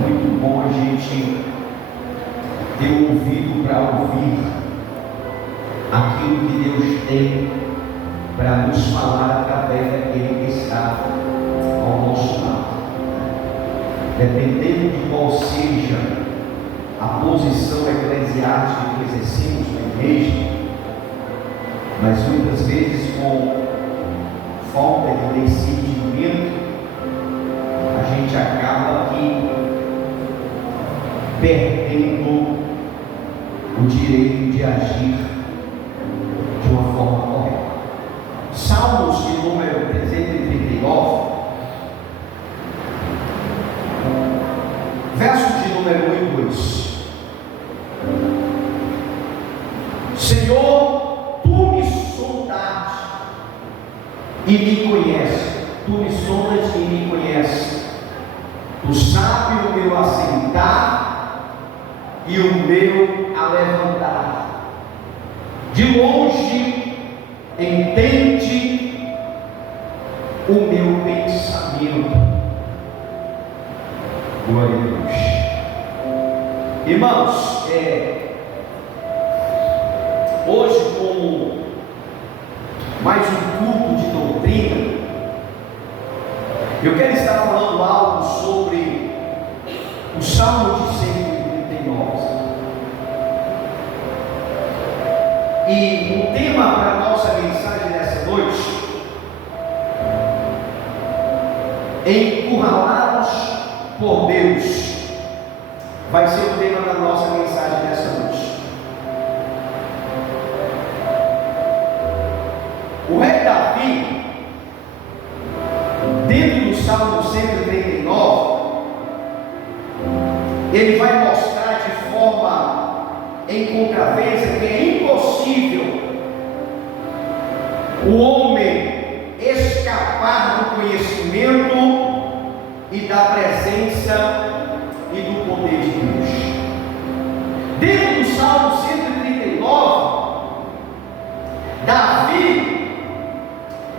muito bom a gente ter ouvido para ouvir aquilo que Deus tem para nos falar através daquele que está ao nosso lado. Dependendo de qual seja a posição eclesiástica que exercemos na igreja, mas muitas vezes com falta de discernimento, a gente acaba aqui perdendo o direito de agir de uma forma correta. Salmos de número 339, verso de número 1 e 2. Senhor, tu me sondaste e me conheces. Tu me sondas e me conheces. Tu sabes o meu assentar e o meu alevantar. De longe entende o meu pensamento. Glória a Deus. Irmãos, hoje, como mais um culto de doutrina, eu quero estar falando algo sobre o Salmo de 139. E o tema para a nossa mensagem dessa noite: encurralados por Deus, vai ser o tema da nossa mensagem dessa noite. O rei Davi, dentro do Salmo 139, ele vai mostrar de forma em contraveza que é impossível o homem escapar do conhecimento e da presença e do poder de Deus. Dentro do Salmo 139, Davi,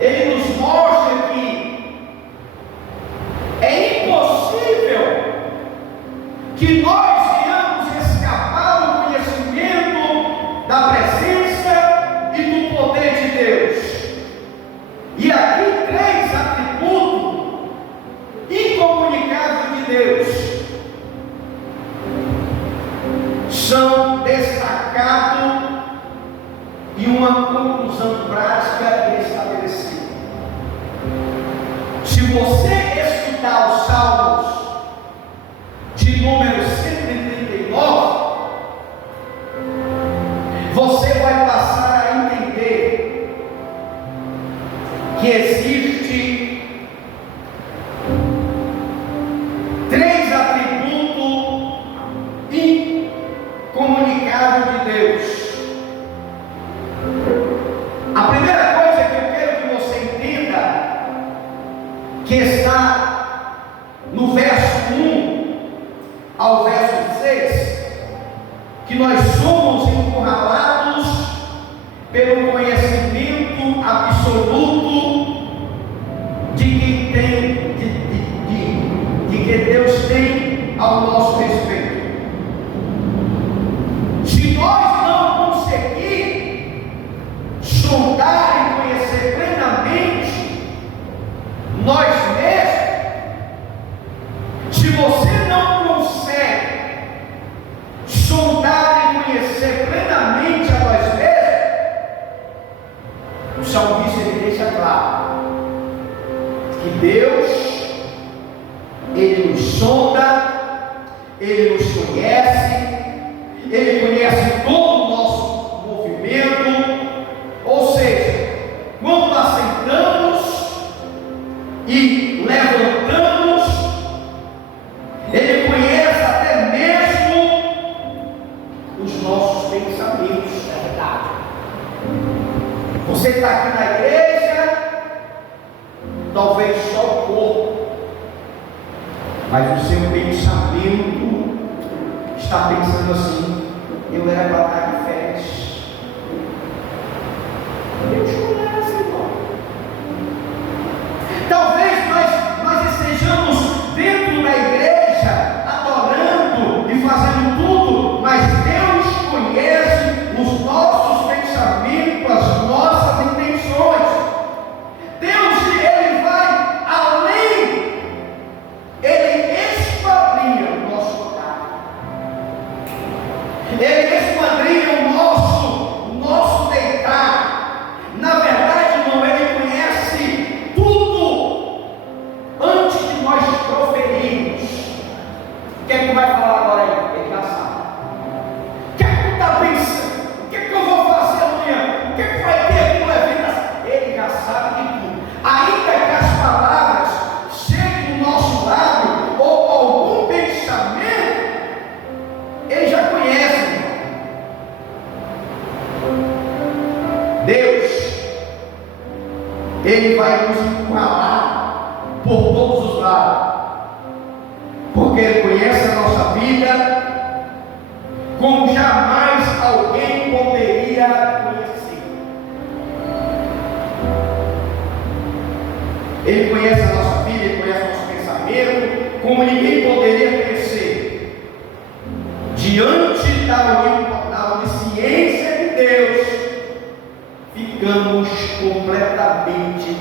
ele nos mostra que é impossível que nós venhamos escapar do conhecimento, da presença e do poder de Deus. E aqui três atributos incomunicáveis de Deus são destacados e uma conclusão prática é estabelecida. Se você estudar os Salmos de número 139, você vai passar a entender que existe três atributos incomunicáveis de Deus. A primeira coisa que eu quero que você entenda, que está no verso 1 ao verso 6, que nós somos encurralados pelo conhecimento absoluto de que que Deus tem ao nosso respeito. Se nós não conseguirmos sondar e conhecer plenamente nós mesmos, se você não consegue sondar e conhecer plenamente a nós mesmos, o salmista ele deixa claro que Deus, ele nos sonda, ele nos conhece, ele conhece todo o nosso movimento. Ou seja, quando aceitamos e levantamos, ele conhece até mesmo os nossos pensamentos. É verdade. Você está aqui na igreja, talvez só o corpo, mas o seu pensamento está pensando assim: eu era para estar de férias. Deus conhece, irmão. Talvez nós estejamos dentro da igreja, adorando porque Ele conhece a nossa vida como jamais alguém poderia conhecer. Ele conhece a nossa vida, Ele conhece o nosso pensamento, como ninguém poderia conhecer. Diante da onisciência de Deus, ficamos completamente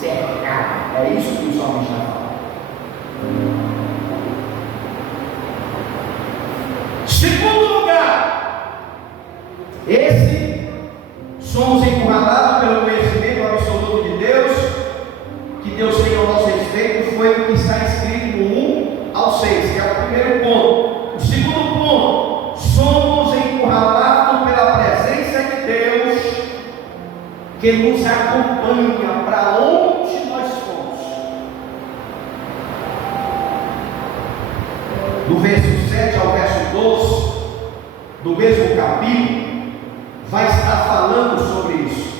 cercados. É isso que o salmista fala. Segundo lugar, somos encurralados pelo conhecimento absoluto de Deus, que Deus tem ao nosso respeito, foi o que está escrito no 1 ao 6, que é o primeiro ponto. O segundo ponto, somos encurralados pela presença de Deus, que nos acompanha para onde nós fomos. Do verso 7 ao verso 12, do mesmo capítulo, vai estar falando sobre isso.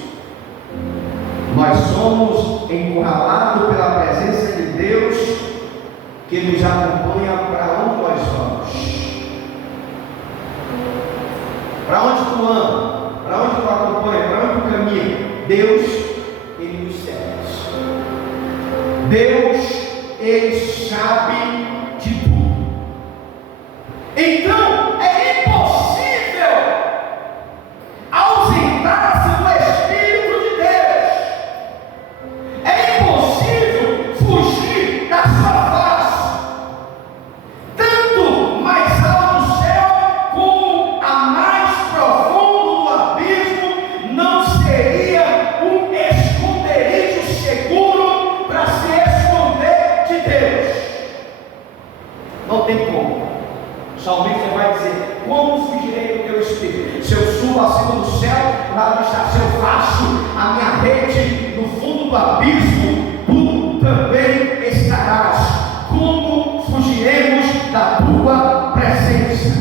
Nós somos encurralados pela presença de Deus, que nos acompanha para onde nós vamos. Para onde tu anda? Para onde tu acompanha? Para onde tu caminha? Deus, Ele nos segue. Deus, Ele sabe de tudo. Então, é impossível ausentar-se do Espírito de Deus. É impossível fugir da sua face. Tanto mais alto do céu, como a mais profundo do abismo, não seria um esconderijo seguro para se esconder de Deus. Não tem como. O salmista vai dizer: como fugirei do teu Espírito? Se eu subo acima do céu, lá está. Se eu faço a minha rede no fundo do abismo, tu também estarás. Como fugiremos da tua presença?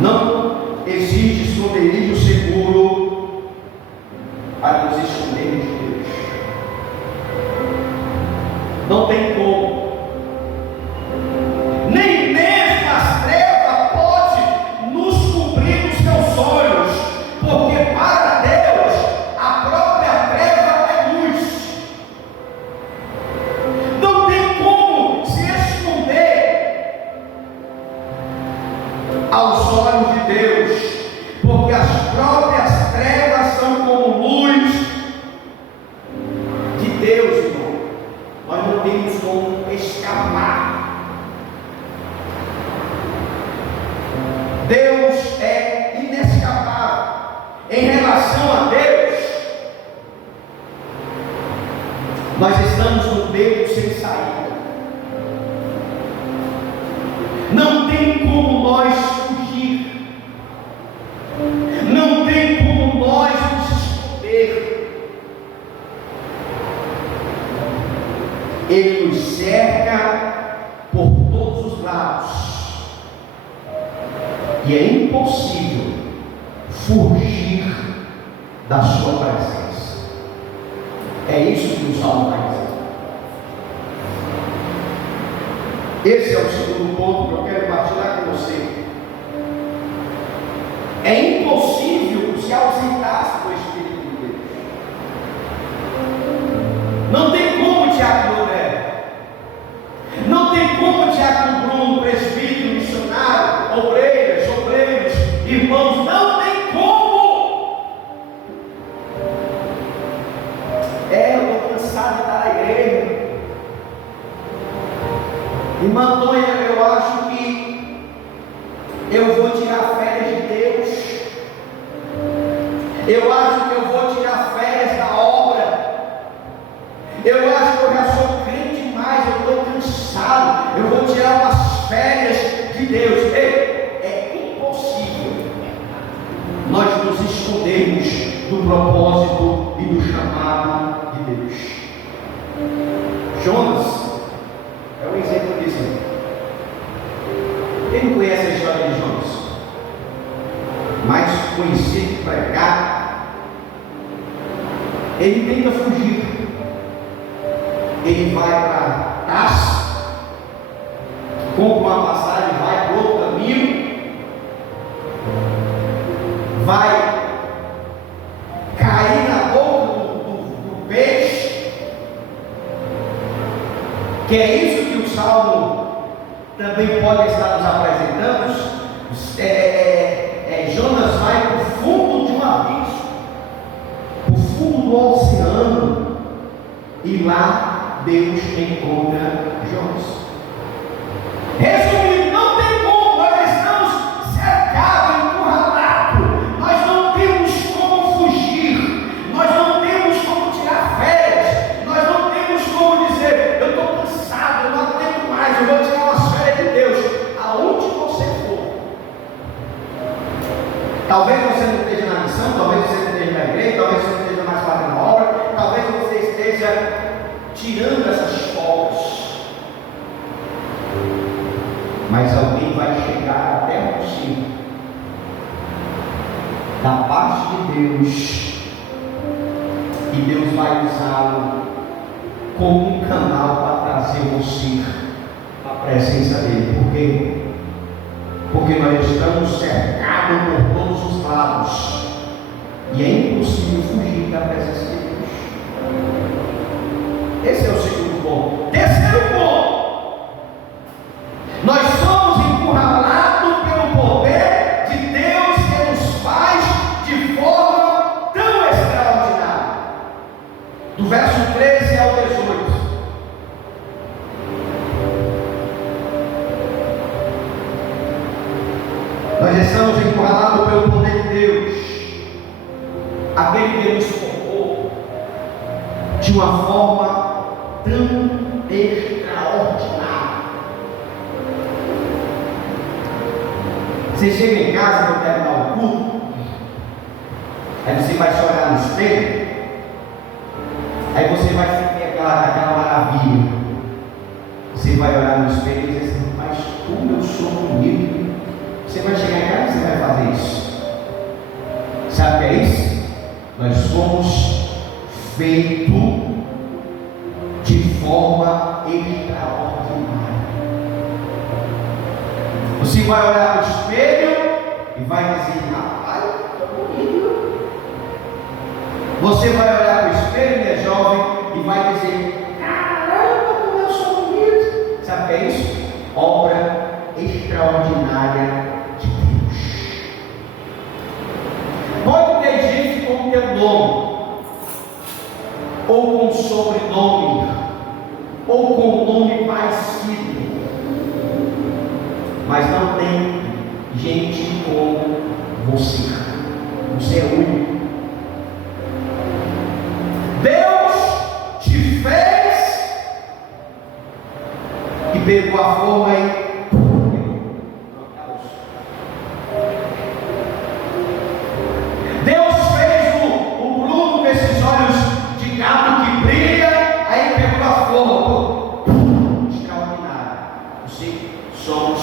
Não existe esconderijo seguro para nos escondermos de Deus. Não tem como. Nem mesmo as trevas podem nos cobrir os teus olhos, porque para Deus a própria treva é luz. Não tem como se esconder aos olhos de Deus, porque as próprias trevas são como luz de Deus, irmão. Nós não temos como escapar. Deus é inescapável. Em relação a Deus, nós estamos no beco sem saída. Não tem como nós fugir. Não tem como nós nos esconder. Ele nos cerca por todos os lados. E é impossível fugir da sua presença. É isso que o Salmo vai dizer. Esse é o segundo ponto que eu quero partilhar com você. É impossível se ausentar do Espírito de Deus. Não tem como, Tiago André. Não tem como, Tiago Bruno, presbítero, missionário, obreiro, irmãos, não tem como. Eu estou cansado de estar na igreja. Irmã Antônia, eu acho que eu vou tirar férias de Deus. Eu acho que eu vou tirar férias da obra. Eu acho que eu já sou crente demais, eu estou cansado. Eu vou tirar umas férias de Deus. É impossível nós nos escondermos do propósito e do chamado de Deus. Jonas é um exemplo disso. Quem não conhece a história de Jonas? Mais conhecido, pregar. Ele tenta fugir. Ele vai para compra uma passagem, vai para outro caminho, vai cair na boca do peixe, que é isso que o Salmo também pode estar nos apresentando. Jonas vai para o fundo de um abismo, para o fundo do oceano, e lá Deus encontra Jonas. Resumindo, não tem como, nós estamos cercados, encurralados, nós não temos como fugir, nós não temos como tirar férias, nós não temos como dizer, eu estou cansado, eu não aguento mais, eu vou tirar umas férias de Deus. Aonde você for, talvez você não esteja na missão, talvez você não esteja na igreja, talvez você não esteja mais fazendo a obra, talvez você esteja tirando essas folgas, mas alguém vai chegar até você, da parte de Deus, e Deus vai usá-lo como um canal para trazer você à presença dele. Por quê? Porque nós estamos cercados por todos os lados, e é impossível fugir da presença de Deus. Esse é o segundo ponto. Terceiro ponto: nós somos encurralados pelo poder de Deus que nos faz de forma tão extraordinária. Do verso 13 ao 18. Nós estamos encurralados pelo poder de Deus, aquele que nos formou de uma forma tão extraordinária. Você chega em casa para terminar o culto, aí você vai se olhar no espelho, aí você vai sentir aquela maravilha. Você vai olhar no espelho e dizer assim: mas como eu sou bonito. Você vai chegar em casa e você vai fazer isso. Sabe o que é isso? Nós somos feitos de forma extraordinária. Você vai olhar no espelho e vai dizer: rapaz, estou bonito. Você vai olhar para o espelho, minha jovem, e vai dizer: caramba, como eu sou bonito. Sabe o que é isso? Obra extraordinária de Deus. Pode ter gente com teu nome, ou com sobrenome, ou com nome parecido, mas não tem gente como você. Você é único. Deus te fez e pegou a forma e Deus fez o Bruno com esses olhos de gato que brilha, aí pegou a forma extraordinária. Você somos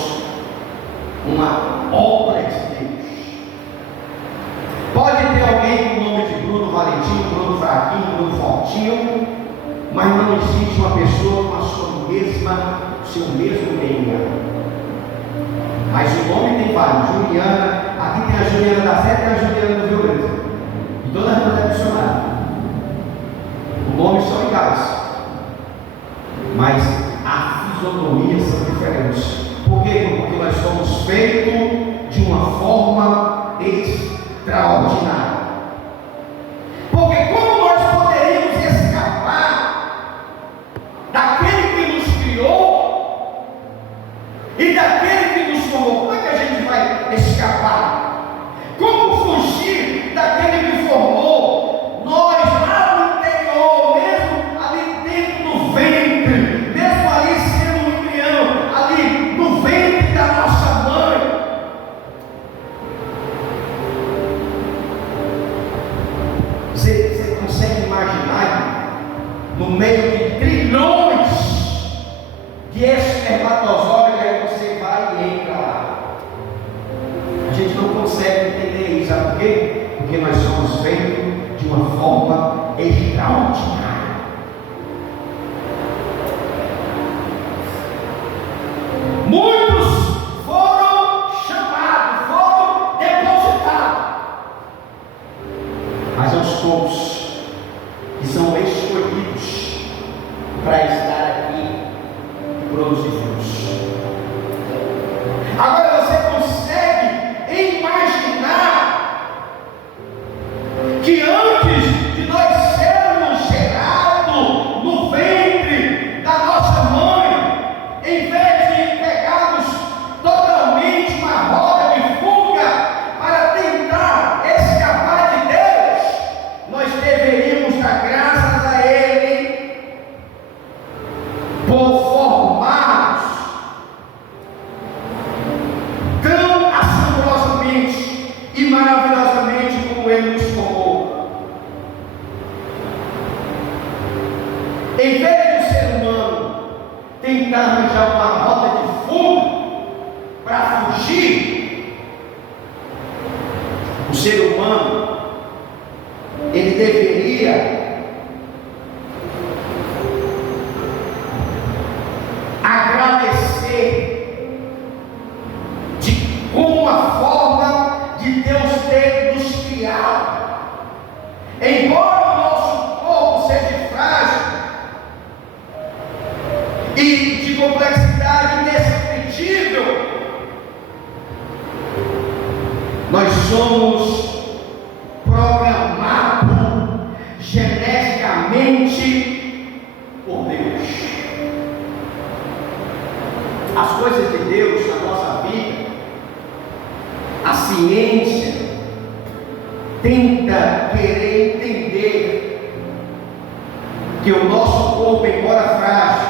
uma obra de Deus. Pode ter alguém com o nome de Bruno Valentim, Bruno Fraquinho, Bruno Fortinho, mas não existe uma pessoa com a seu mesmo DNA. Mas o nome tem vários: Juliana. Aqui tem a Juliana da Sete e a Juliana do Rio Grande. E todas as duas é missionária. Os nomes são iguais, mas a fisionomia são diferentes. Por quê? Porque nós somos feitos de uma forma extraordinária. Porque como nós poderíamos escapar daquele que nos criou e daquele que nos formou? Como é que a gente vai escapar? Como fugir daquele que formou nós lá no interior, mesmo ali dentro do ventre, mesmo ali sendo um embrião, ali no ventre da nossa mãe? Você consegue imaginar, no meio de trilhões de espermatozoides, aí você vai e entra lá? A gente não consegue entender isso. Sabe por quê? Porque nós somos feitos de uma forma extraordinária. Muito produzir frutos. Agora você consegue imaginar que antes de nós sermos gerados no ventre da nossa mãe, em vez de pegarmos totalmente uma roda de fuga para tentar escapar de Deus, nós deveríamos dar graças a Ele por formarmos tão assombrosamente e maravilhosamente como Ele nos formou. Em vez do ser humano tentar arranjar uma rota de fuga para fugir, o ser humano, ele deveria agradecer como a forma de Deus ter nos criado. Embora o nosso corpo seja frágil e de complexidade indescritível, nós somos programados geneticamente por Deus. As coisas de Deus na nossa vida, a ciência tenta querer entender que o nosso corpo, embora frágil,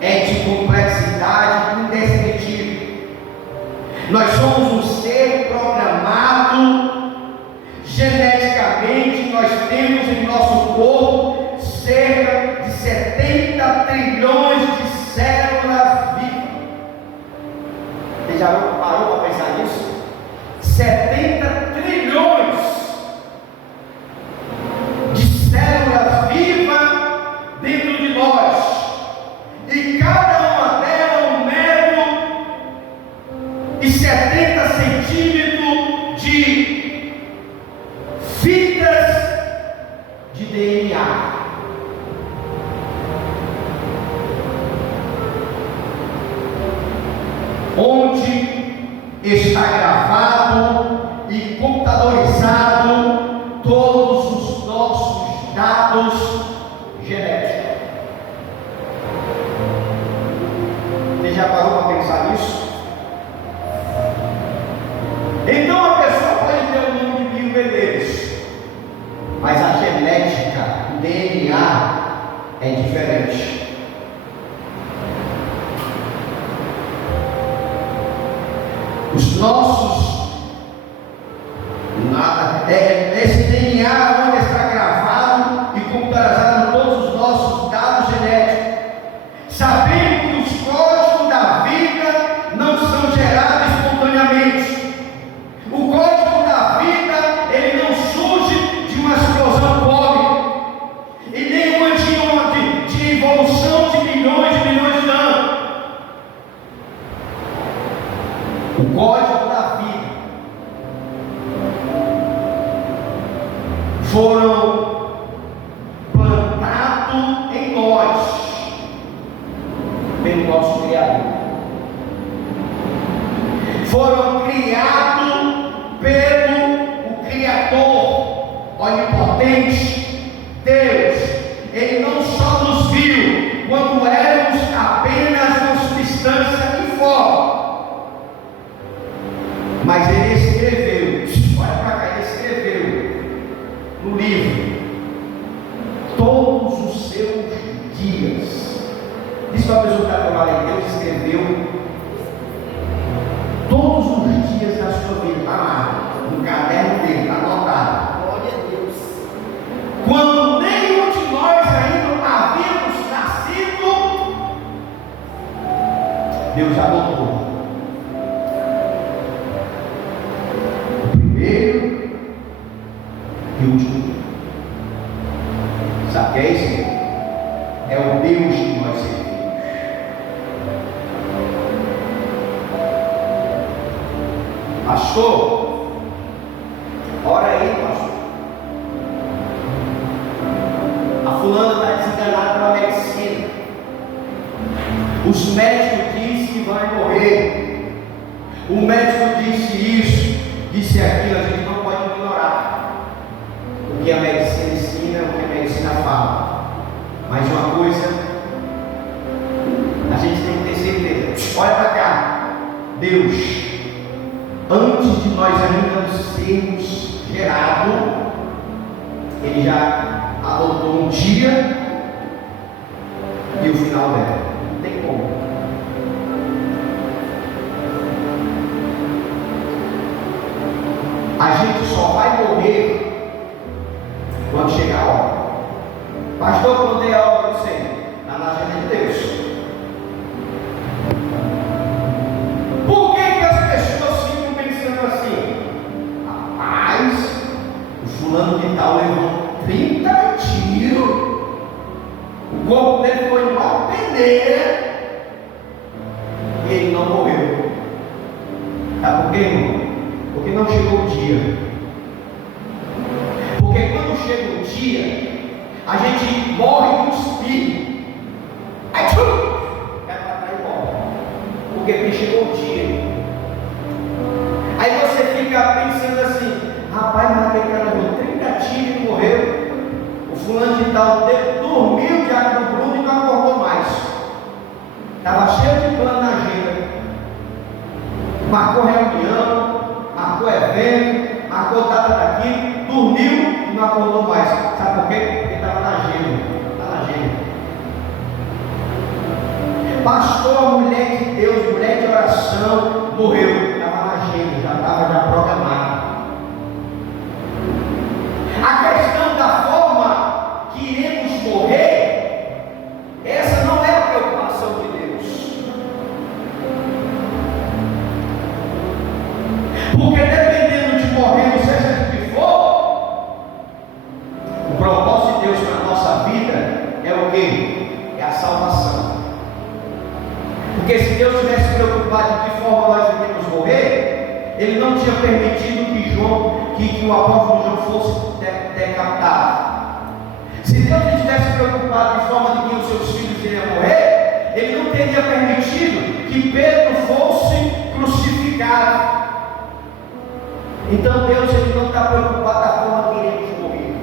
é de complexidade indescritível. Nós somos um ser programado geneticamente. Nós temos em nosso corpo cerca de 70 trilhões de células vivas. Você já parou para pensar nisso? 70 trilhões de células vivas dentro de nós. E cada uma delas 1,70 centímetros de fitas de DNA. Onde está gravado e computadorizado todos os nossos dados genéticos. Você já parou para pensar nisso? Então a pessoa pode ter o nome de 1000 bebês, mas a genética, o DNA é diferente. Os nossos, esse DNA onde está gravado e computadorizado todos os nossos dados genéticos, sabendo que os códigos da vida não são gerados espontaneamente. O código da vida, ele não surge de uma explosão cósmica e nem de evolução de milhões de anos. O código da vida foram plantados em nós pelo nosso Criador. Foram criados pelo Criador onipotente, Deus. Ele não só nos viu quando éramos apenas uma substância informe, mas Ele escreveu, olha para cá, Ele escreveu no livro todos os seus dias. Diz para a pessoa que está do lado, Deus escreveu todos os dias da sua vida, está lá, no caderno dele, está anotado. Glória a Deus. Quando nenhum de nós ainda havíamos nascido, Deus já anotou. E último. Sabe o que é isso? É o Deus que nós servimos. Pastor, ora aí, pastor. A fulana está desenganada pela medicina. Os médicos dizem que vai morrer. O médico disse isso, disse aquilo, a gente não pode ignorar o que a medicina ensina, o que a medicina fala. Mas uma coisa, a gente tem que ter certeza. Olha para cá, Deus, antes de nós ainda sermos gerados, Ele já adotou um dia e o final dela. Não tem como. A gente só vai morrer quando chegar a hora. Pastor, quando é a hora, eu sei. Está na agenda de Deus. Por que as pessoas ficam pensando assim? Rapaz, o fulano de tal levou 30 tiros. O corpo dele foi uma peneira e ele não morreu. Sabe por quê, irmão? Porque não chegou o dia. Porque quando chega o dia, a gente morre com espírito. Aí vai para trás e morre. Porque chegou o dia. Aí você fica pensando assim: rapaz, mas aquele cara levou 30 tiros e morreu. O fulano de tal dormiu diante do Bruno e não acordou mais. Estava cheio de plano na agenda. Marcou reunião, marcou evento, marcou data daquilo, dormiu e não acordou mais. Sabe por quê? Porque estava na agenda. Está na agenda. Pastor, mulher de Deus, mulher de oração, morreu. Estava na agenda, já estava programado. A questão da forma que iremos morrer, essa não é a preocupação de Deus. Porque dependendo de morrer, seja de que for, o propósito de Deus para a nossa vida é o quê? É a salvação. Porque se Deus tivesse preocupado de que forma nós iríamos morrer, Ele não tinha permitido que o apóstolo João fosse decapitado. Se Deus estivesse preocupado de forma de que os seus filhos iriam morrer, Ele não teria permitido que Pedro fosse crucificado. Então Deus, Ele não está preocupado da forma que iremos morrer.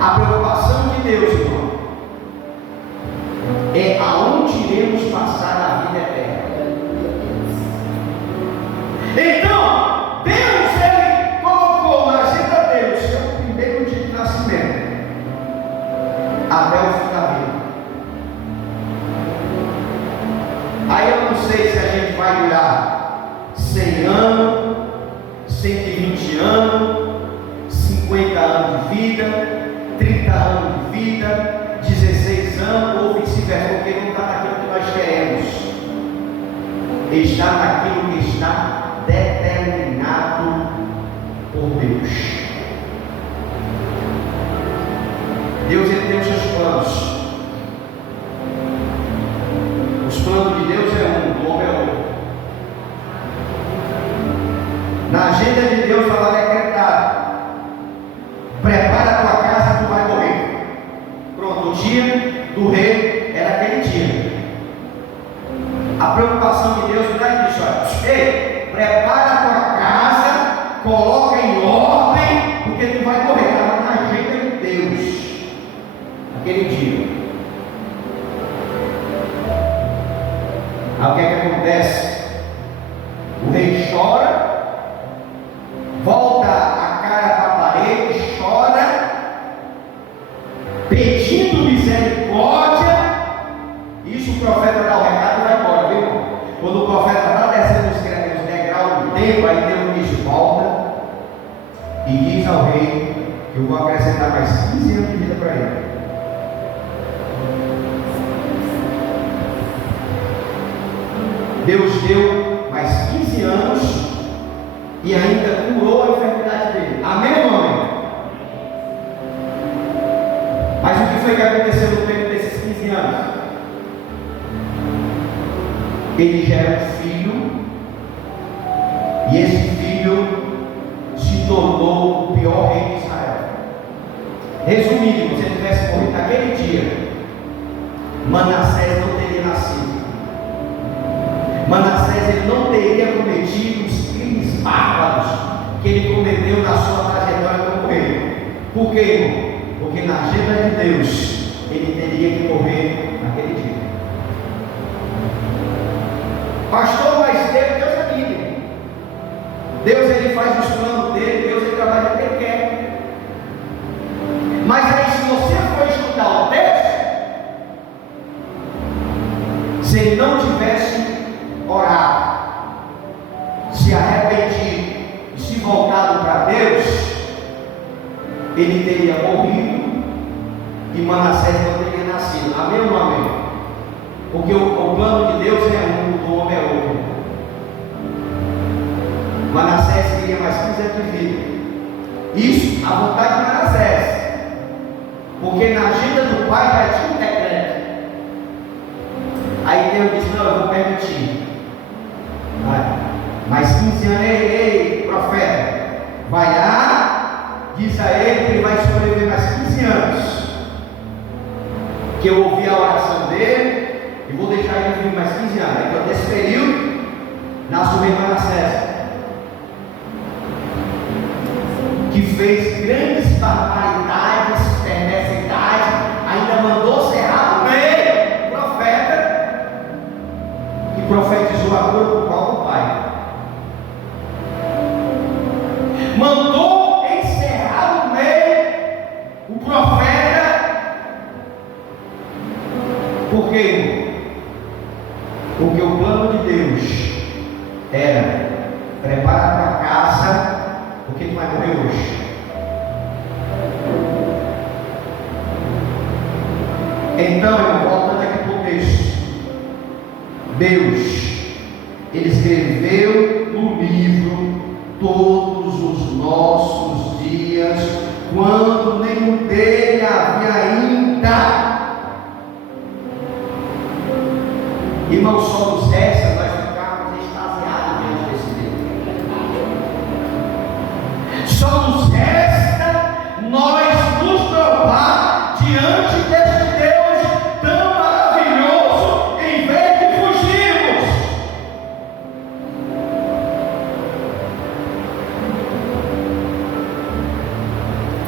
A preocupação de Deus, irmão, é aonde iremos passar a vida eterna. Então, Deus, Ele colocou na agenda dele o seu primeiro dia de nascimento até o fim da vida. Aí eu não sei se a gente vai durar 100 anos, 120 anos, 50 anos de vida, 30 anos de vida, 16 anos, ou vice-versa, porque não está naquilo que nós queremos, está naquilo que está determinado por Deus. Deus, Ele tem os seus planos. Os planos de Deus é um, do homem é outro. Na agenda de Deus estava decretado: prepara a tua casa, tu vai morrer. Pronto, o dia do rei era aquele dia. A preocupação de Deus não é isso: olha, ei, prepara a tua casa, coloca em ordem, porque tu vai morrer. Estava na agenda de Deus aquele dia. Aí o que é que acontece? O rei chora, volta a cara para a parede, chora, pedindo misericórdia. Isso o profeta dá o recado e vai embora, viu? Quando o profeta está descendo os degraus do tempo, aí Deus diz: volta e diz ao rei que eu vou acrescentar mais 15 anos de vida para ele. Deus deu mais 15 anos e ainda curou a enfermidade dele. Amém ou não amém? Mas o que foi que aconteceu no tempo desses 15 anos? Ele gera um filho, e esse filho se tornou o pior rei de Israel. Resumindo, se ele tivesse morrido naquele dia, Manassés não teria nascido. Manassés ele não teria cometido os crimes bárbaros que ele cometeu na sua trajetória como rei. Por quê, irmão? Porque na agenda de Deus ele teria que morrer naquele dia. Pastor, mas Deus é livre. Deus ele faz os planos dele, Deus ele trabalha o que ele quer. Mas aí, se você for estudar o texto, se ele não tivesse orado, se arrependido e se voltado para Deus, ele teria morrido e Manassés não teria nascido. Amém ou não amém? Porque o plano de Deus é um, do homem é outro. Manassés queria mais 15 anos de vida. Isso, a vontade de Manassés. Porque na agenda do pai já tinha um decreto. Aí Deus disse: não, eu vou permitir. Mais 15 anos, ei, profeta, vai lá, diz a ele que ele vai sobreviver mais 15 anos. Que eu ouvi a oração dele e vou deixar ele viver mais 15 anos. Então, nesse período, nasce o rei Manassés, que fez grandes barbaridades, perversidades, ainda mandou cerrar no meio o profeta, que profetizou a cura do qual do pai. Mandou encerrar no meio o profeta. Por quê? Porque o plano de Deus era: prepara para casa, porque tu vai morrer hoje. Então, eu voltando aqui para o texto, Deus, ele escreveu no livro todos os nossos dias, quando nenhum dele havia ainda. Irmão, só nos resta nós ficarmos extasiados diante desse Deus. Só nos resta nós nos provar diante deste Deus tão maravilhoso, em vez de fugirmos.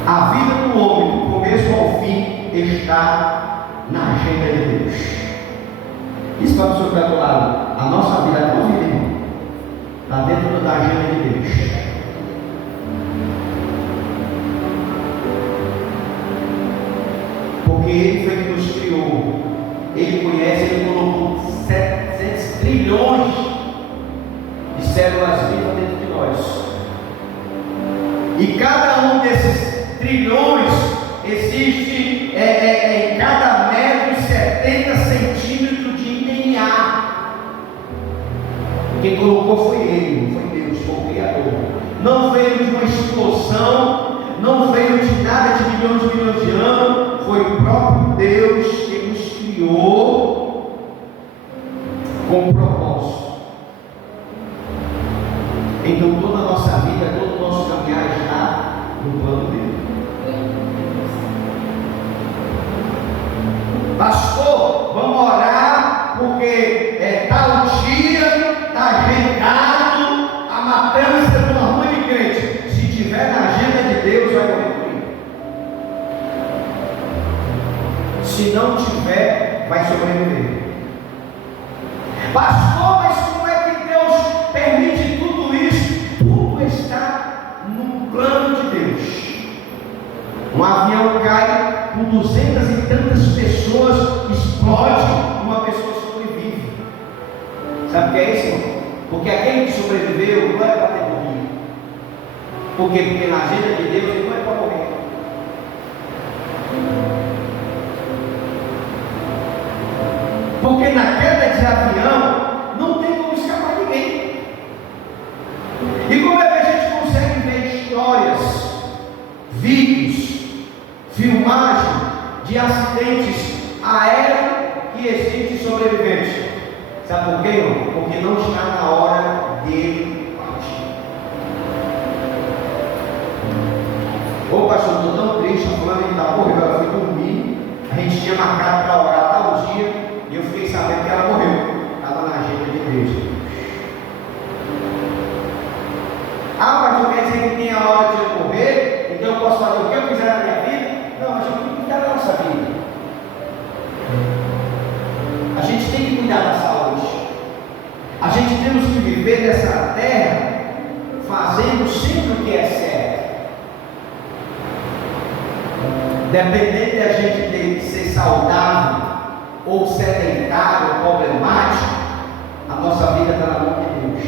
A vida do homem, do começo ao fim, está na agenda de Deus. Isso para o seu pé do lado. A nossa vida é uma vida, irmão. Está dentro da agenda de Deus. Porque Ele foi que nos criou. Ele conhece, Ele colocou 700 trilhões de células vivas dentro de nós. E cada um desses trilhões existe em cada metro 70 centímetros de DNA. Quem colocou foi Ele, não foi Deus, foi o Criador. Não veio de uma explosão, não veio de nada de milhões e milhões de anos. Foi o próprio Deus que nos criou com um propósito. Então toda a nossa vida, todo o nosso caminhar está no plano dele. Pastor, vamos orar porque tal dia está agendado a matança de uma mãe de crente. Se tiver na agenda de Deus, vai morrer comigo. Se não tiver, vai sobreviver. Pastor, mas como é que Deus permite tudo isso? Tudo está no plano de Deus. Um avião cai com 200 e tantas pessoas, explode, uma pessoa sobrevive. Sabe o que é isso, irmão? Porque aquele que sobreviveu não é para ter morrido. Por quê? Porque na agenda de Deus ele não é para morrer. Porque na queda de avião não tem como escapar ninguém. E como é que a gente consegue ver histórias, vídeos, filmagem de acidentes aéreos que existem sobreviventes? Sabe por quê, irmão? Porque não está na hora dele partir. Ô pastor, estou tão triste, falando que está morrendo, ela foi dormir, a gente tinha marcado para orar tal dia, e eu fiquei sabendo que ela morreu. Estava na agenda de Deus. gente tem que cuidar da saúde. A gente temos que viver nessa terra fazendo sempre o que é certo. Dependendo de a gente ter que ser saudável ou sedentário ou problemático, a nossa vida está na mão de Deus.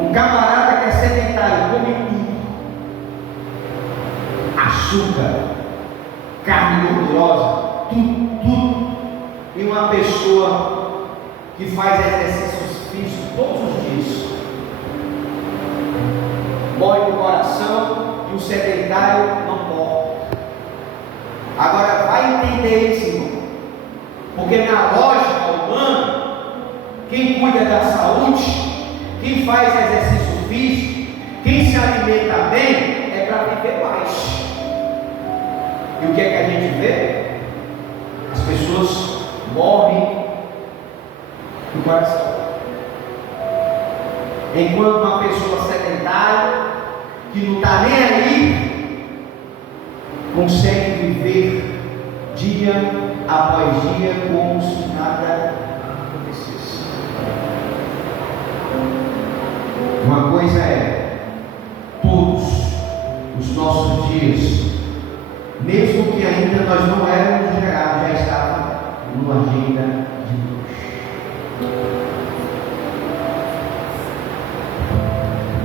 Um camarada que é sedentário, come tudo: açúcar, carne gordurosa, tudo. E uma pessoa que faz exercícios físicos todos os dias, morre do coração, e o sedentário não morre. Agora vai entender isso, irmão, porque na lógica humana, quem cuida da saúde, quem faz exercício físico, quem se alimenta bem, é para viver mais. E o que é que a gente vê? As pessoas morrem do coração. Enquanto uma pessoa sedentária, que não está nem aí, consegue viver dia após dia como se nada acontecesse. Uma coisa é, todos os nossos dias, mesmo que ainda nós não éramos gerados, já estavam numa agenda de Deus.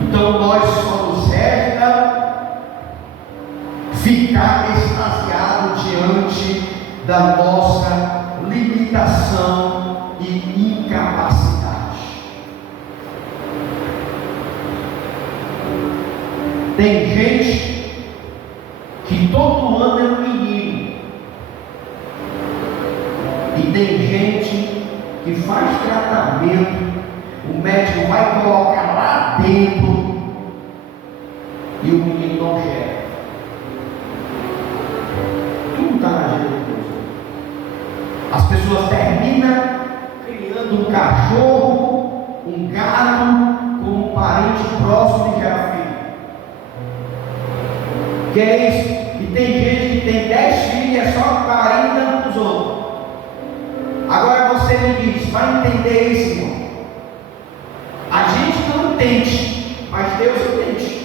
Então nós só nos resta ficar extasiado diante da nossa limitação e incapacidade. Tem gente que todo ano é um menino, e tem gente que faz tratamento, o médico vai colocar lá dentro e o menino não gera. Tudo está na agenda de Deus. As pessoas terminam criando um cachorro, um gato, como um parente próximo de gerar filho. Que é isso? E tem gente que tem 10 filhos e é só 40 dos outros. Agora você me diz, vai entender isso, irmão? A gente não entende, mas Deus entende.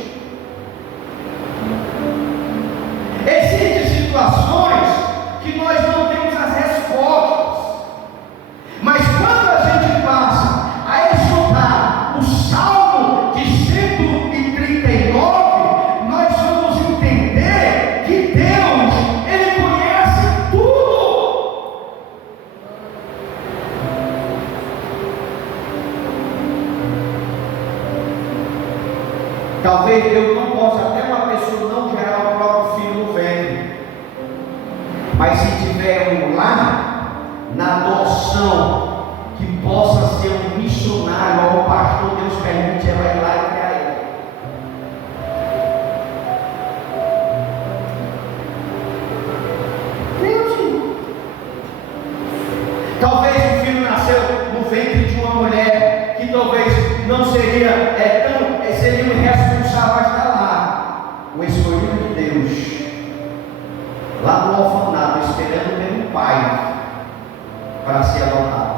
Existem situações que nós não temos as respostas, mas quando a gente passa a estudar o Salmo de 139, nós vamos entender que Deus, Ele conhece tudo. Talvez Deus não possa, até uma pessoa não gerar o próprio filho no ventre, mas se tiver um lar, na adoção, que possa ser um missionário, ou o pastor, Deus permite, ela ir lá e criar ele. Deus. Talvez o filho nasceu no ventre de uma mulher que talvez não seria seria um irresponsável a estar lá. O escolhido de Deus, lá no orfanato, esperando pelo pai para ser adotado.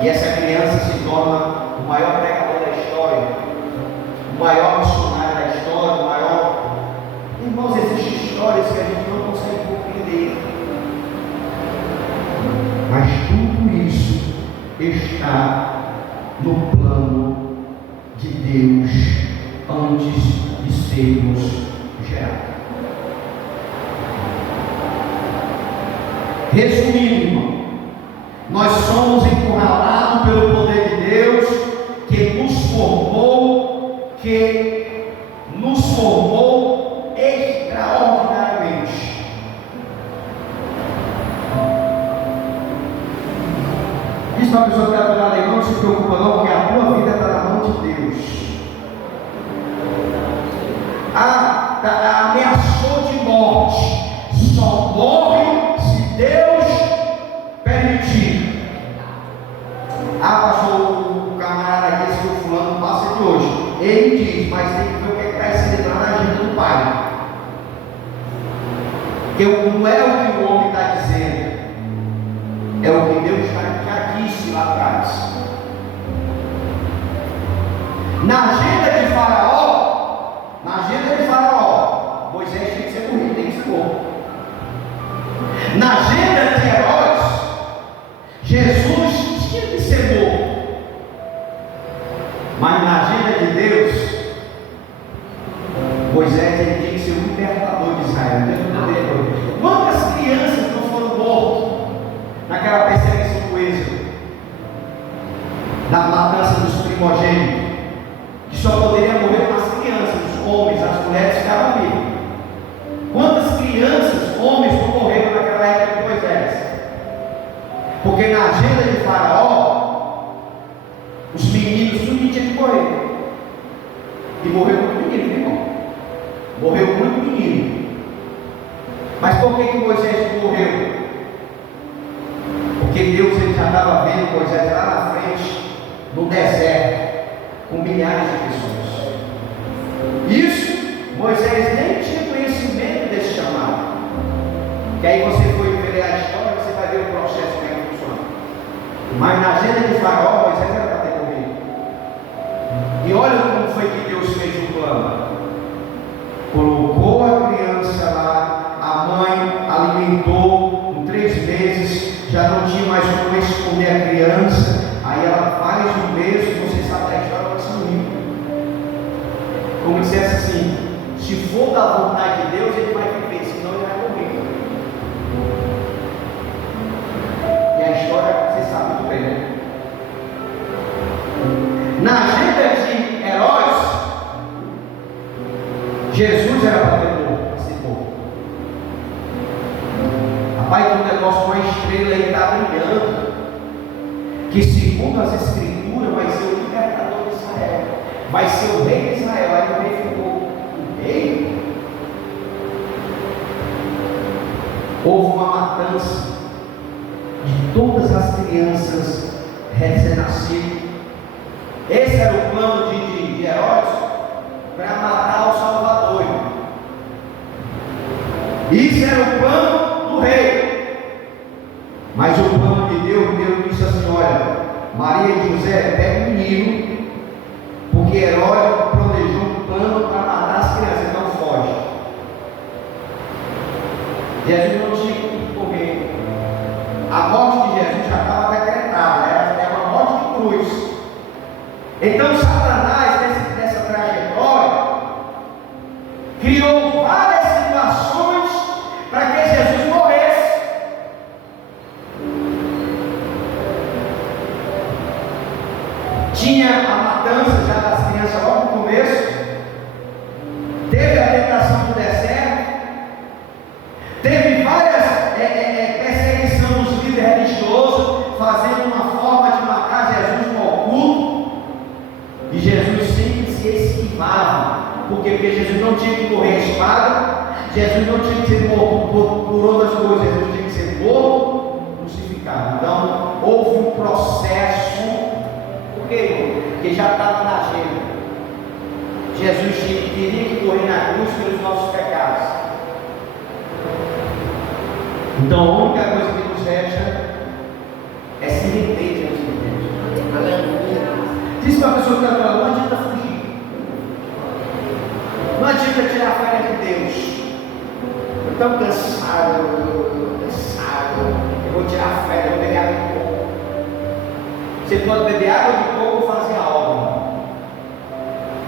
E essa criança se torna o maior pregador da história, o maior missionário da história, o maior. Irmãos, existem histórias que a gente não consegue compreender, mas tudo isso está no plano de Deus antes de sermos gerados. Resumindo, irmão, nós somos encurralados pelo poder de Deus que nos formou extraordinariamente. Diz para a pessoa que está do lado aí, não se preocupa não, que a tua vida está na mão de Deus. Ameaçou de morte, só morre se Deus permitir. Pastor, o camarada disse que o fulano passa de hoje. Ele diz, mas tem que ver o que está escrito lá na agenda do Pai. Porque não é o que o homem está dizendo, é o que Deus já disse lá atrás. Na agenda de Faraó, Moisés tinha que ser morrido, tem que ser morto. Na agenda de Herodes, Jesus tinha que ser morto. Mas na agenda de Deus, Moisés ele tinha que ser o libertador de Israel. Quantas crianças não foram mortas naquela perseguição do Êxodo, na matança dos primogênitos, que só poderia morrer as crianças, os homens, as mulheres ficaram vivos? Quantas crianças, homens não morreram naquela época de Moisés? Porque na agenda de Faraó, os meninos tudo tinha que morrer. E morreu muito menino, irmão. Morreu muito menino. Mas por que Moisés morreu? Porque Deus ele já estava vendo Moisés lá na frente, no deserto, com milhares de pessoas. Isso, Moisés nem tinha conhecimento desse chamado. Que aí você foi ver a história, você vai ver o processo como é que funciona. Mas na agenda de Faraó, Moisés era para ter morrido. E olha como foi que Deus fez o plano. Colocou a criança lá, a mãe alimentou por 3 meses, já não tinha mais como esconder a criança. Aí ela faz um beijo, você sabe da história, ela se uniu. Como dissesse assim: se for da vontade de Deus, ele vai viver, senão ele vai morrer. E a história você sabe muito bem, né? Na agenda de Herodes, Jesus era para ter morto, para ser morto. Rapaz, tem um negócio com a estrela aí está brilhando, que segundo as escrituras vai ser o libertador de Israel, vai ser o rei de Israel. Aí o rei ficou o rei. Houve uma matança de todas as crianças recém-nascidas. Esse era o plano de Herodes para matar o Salvador. Isso era o plano do rei. Mas o plano de Deus disse assim: olha, Maria e José, pega o menino, porque Herodes planejou um plano para matar as crianças, então foge. Jesus não tinha que correr. A morte de Jesus já estava decretada, era uma morte de cruz. Então Satanás, nessa trajetória, criou várias situações para que Jesus morresse. Tinha a matança já das crianças logo no começo, teve a tentação do deserto, teve várias perseguições dos líderes religiosos, fazendo uma forma de matar Jesus no oculto, e Jesus sempre se esquivava. Por quê? Porque Jesus não tinha que morrer a espada, Jesus não tinha que ser morto por outras coisas, Jesus tinha que ser morto, crucificado. Então houve um processo. Por quê? Porque já estava na agenda. Jesus teria que morrer na cruz pelos nossos pecados. Então a única coisa que nos resta é se render diante de Deus. Aleluia. Diz para a pessoa que está falando: não adianta fugir, não adianta tirar a fé de Deus. Eu estou cansado, eu vou tirar a fé, eu vou beber água de coco. Você pode beber água de coco ou fazer a obra.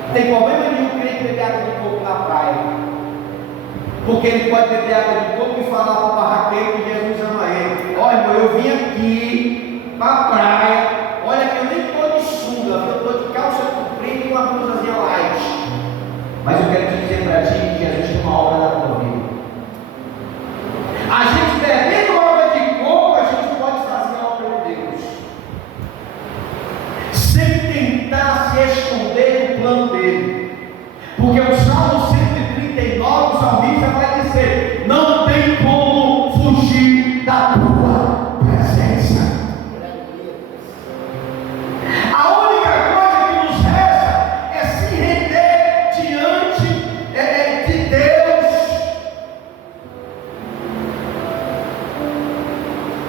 Não tem problema nenhum crente beber água de coco na praia, porque ele pode beber água de coco e falar para o barraqueiro que Jesus ama ele: olha, irmão, eu vim aqui para a praia, olha que eu nem estou de sunga, eu estou de calça comprida e uma blusazinha light, mas eu quero te dizer para ti que Jesus tem uma obra da tua vida. A gente bebendo água de coco, a gente pode fazer a obra de Deus, sem tentar se esconder do plano dele. Porque o Salmo 139, o salmista vai dizer: não tem como fugir da tua presença. A única coisa que nos resta é se render diante de Deus.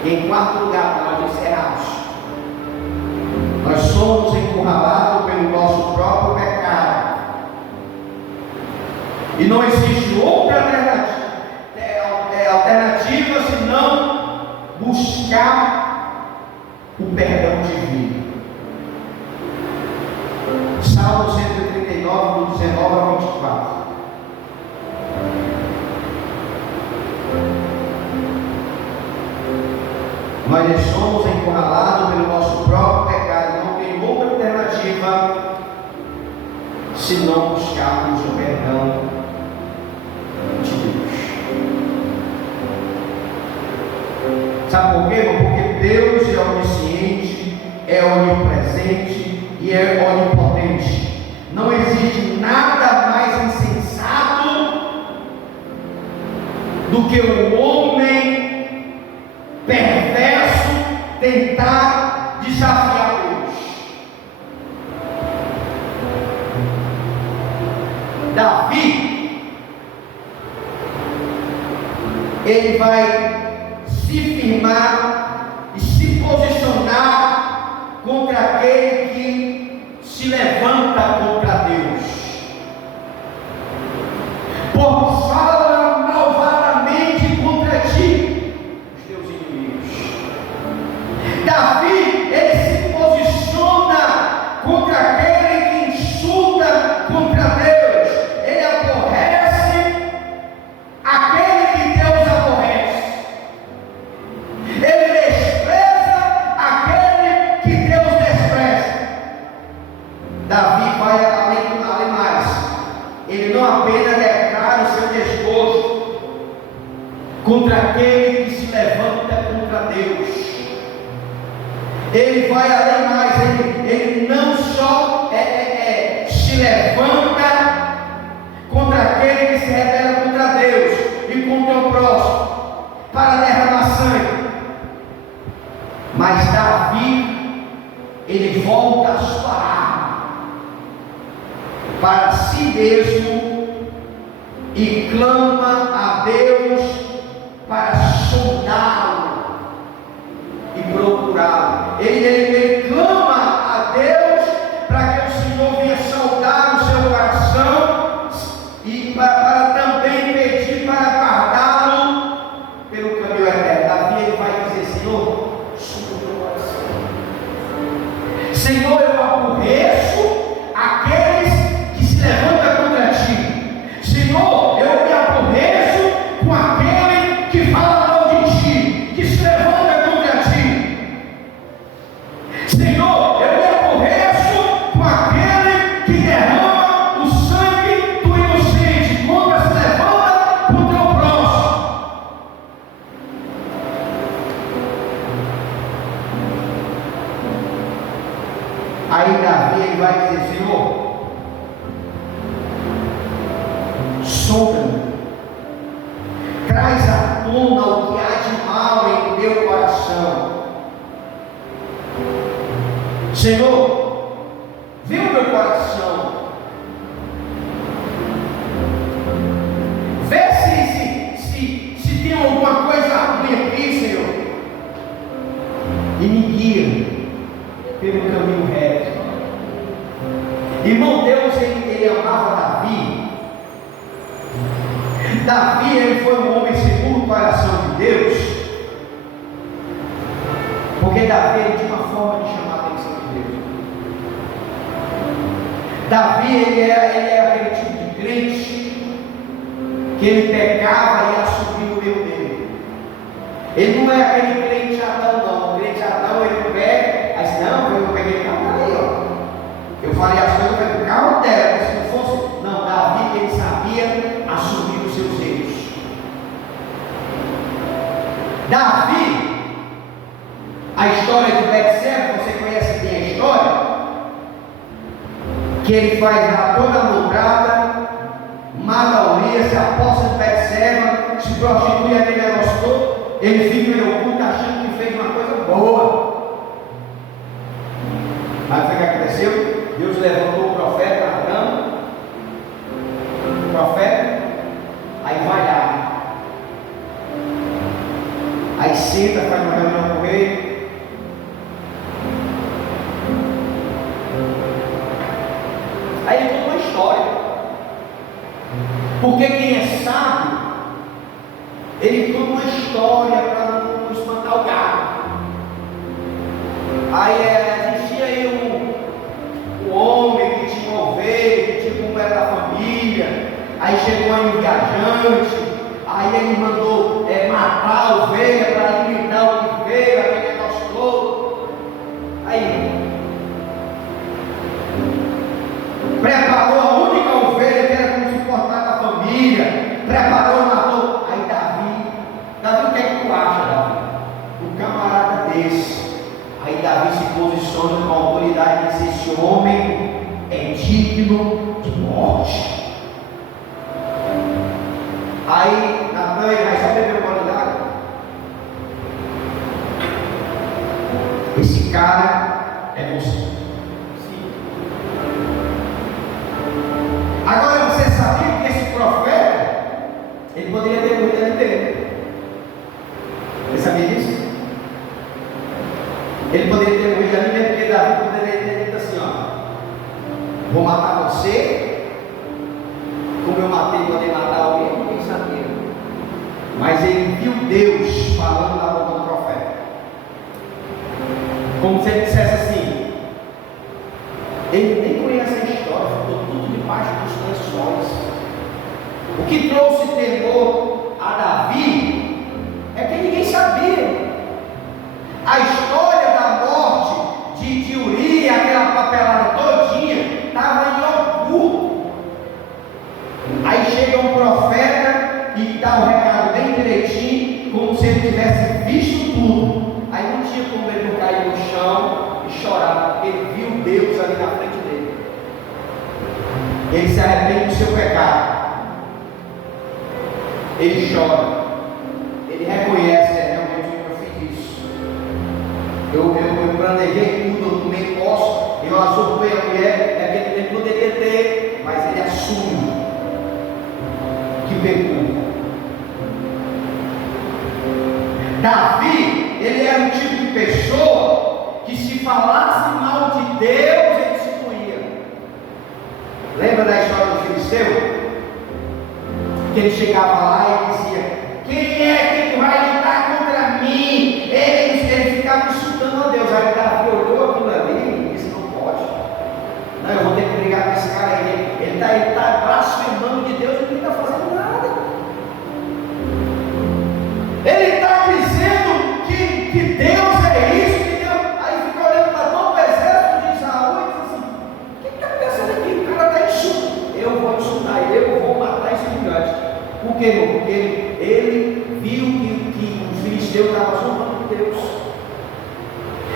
E em quarto lugar, para nós encerrarmos, nós somos encurralados pelo nosso próprio pecado. E não existe outra alternativa senão buscar o perdão divino. Salmo 139, do 19 ao 24. Nós somos encurralados pelo nosso próprio pecado. Não tem outra alternativa senão buscarmos o perdão de Deus. Sabe por quê? Porque Deus é onisciente, é onipresente e é onipotente. Não existe nada mais insensato do que o homem perverso tentar desafiar Deus. Davi, ele vai se firmar e se posicionar contra aquele que se levanta contra Deus, por fala malvadamente contra ti, os teus inimigos. Davi, ele se posiciona contra aquele que insulta contra Deus. Ele aborrece aquele que Deus aborrece. Ele despreza aquele que Deus despreza. Davi vai além mais. Ele não apenas declara o seu desgosto contra aquele que se levanta contra Deus. Ele vai além mais. Ele não só se levanta contra aquele que se rebela contra Deus e contra o próximo para derramar sangue, mas Davi, ele volta a sua arma para si mesmo e clama a Deus para sondá-lo e procurá-lo. Ele clama a Deus para que o Senhor venha saudar o seu coração e para também pedir para guardá-lo pelo caminho eterno. Davi, ele vai dizer: Senhor, sonda o meu coração. Senhor, eu aborreço aqueles que se levantam contra ti. Senhor, eu me aborreço com aquele que fala mal de ti, que se levanta contra ti. Senhor, eu me aborreço com aquele que derrama o sangue do inocente, contra se levanta contra o próximo. Aí Davi, ele vai dizer: Senhor, sonda-me, traz à tona o que há de mal em meu coração. Senhor, vê o meu coração, vê se tem alguma coisa ruim aqui, Senhor, e me guia pelo caminho reto. Irmão, Deus, ele amava Davi. Davi, ele foi um homem segundo o coração de Deus, porque Davi, ele tinha uma forma de chamar a atenção de Deus. Davi, ele era aquele tipo de crente que ele pecava e assumia o erro dele. Ele não é aquele crente Adão, não. O crente Adão, ele não pega, aí diz: não, eu peguei o carro ali, ó. Eu falei as coisas para o carro dela, se não fosse. Não, Davi, ele sabia assumir os seus erros. Davi, a história de Betseba, você conhece bem a história, que ele faz lá toda a lobrada, mata Urias, se aposta de Betseba, se prostitui aquele negócio todo, ele fica em oculto achando que fez uma coisa boa. Aí o que aconteceu? Deus levantou o profeta Abraão, aí vai lá. Aí Aí senta, faz uma reunião com ele. Aí ele conta uma história. Porque quem é sábio, ele conta uma história para não espantar o gado. Aí existia aí um homem que tinha uma ovelha, que tinha como era da família. Aí chegou aí um viajante. Aí ele mandou matar a ovelha para alimentar o que veio, aquele negócio todo. Aí preparou a única ovelha que era para suportar a família. Preparou, matou. Aí Davi, o que é que tu acha, Davi? Um camarada desse. Aí Davi se posiciona com a autoridade e diz: esse homem é digno de morte. Aí Natan, vai só beber qualidade. Esse cara é você. Sim. Agora você sabia que esse profeta, ele poderia ter morrido ali dentro. Você sabia disso? Ele poderia ter morrido ali mesmo, porque Davi poderia ter dito assim: ó, vou matar você. Como eu mandei matar alguém, ninguém sabia. Mas ele viu Deus falando na boca do profeta. Como se ele dissesse assim: ele nem conhece a história, ficou tudo debaixo dos lençóis. O que trouxe temor a Davi é que ninguém sabia. A história da morte de Urias, aquela papelada todinha, estava em oculto. Aí chega um profeta e dá o recado bem direitinho, como se ele tivesse visto tudo. Aí não tinha como ele não cair no chão e chorar. Ele viu Deus ali na frente dele. Ele se arrepende do seu pecado. Ele chora. Ele reconhece: realmente eu fiz isso. Eu planejei tudo, eu tomei posse, eu azortei a mulher, ele poderia ter, mas ele assume que pecou. Davi, ele era um tipo de pessoa que, se falasse mal de Deus, ele se moía. Lembra da história do filisteu? Que ele chegava lá e dizia: quem é que vai lutar contra mim? Ele ficava insultando a Deus. Aí Davi olhou aquilo ali e disse: não pode. Não, eu vou ter que brigar com esse cara aí. Ele está blasfemando de Deus e ele não está fazendo nada. Ele está dizendo que Deus é isso, que Deus. Aí fica olhando para todo o exército de Israel e diz assim: o que está pensando aqui? O cara está insultando. Eu vou insultar ele, eu vou matar esse gigante. Por quê, irmão? Porque ele viu que o filisteu estava zombando de Deus.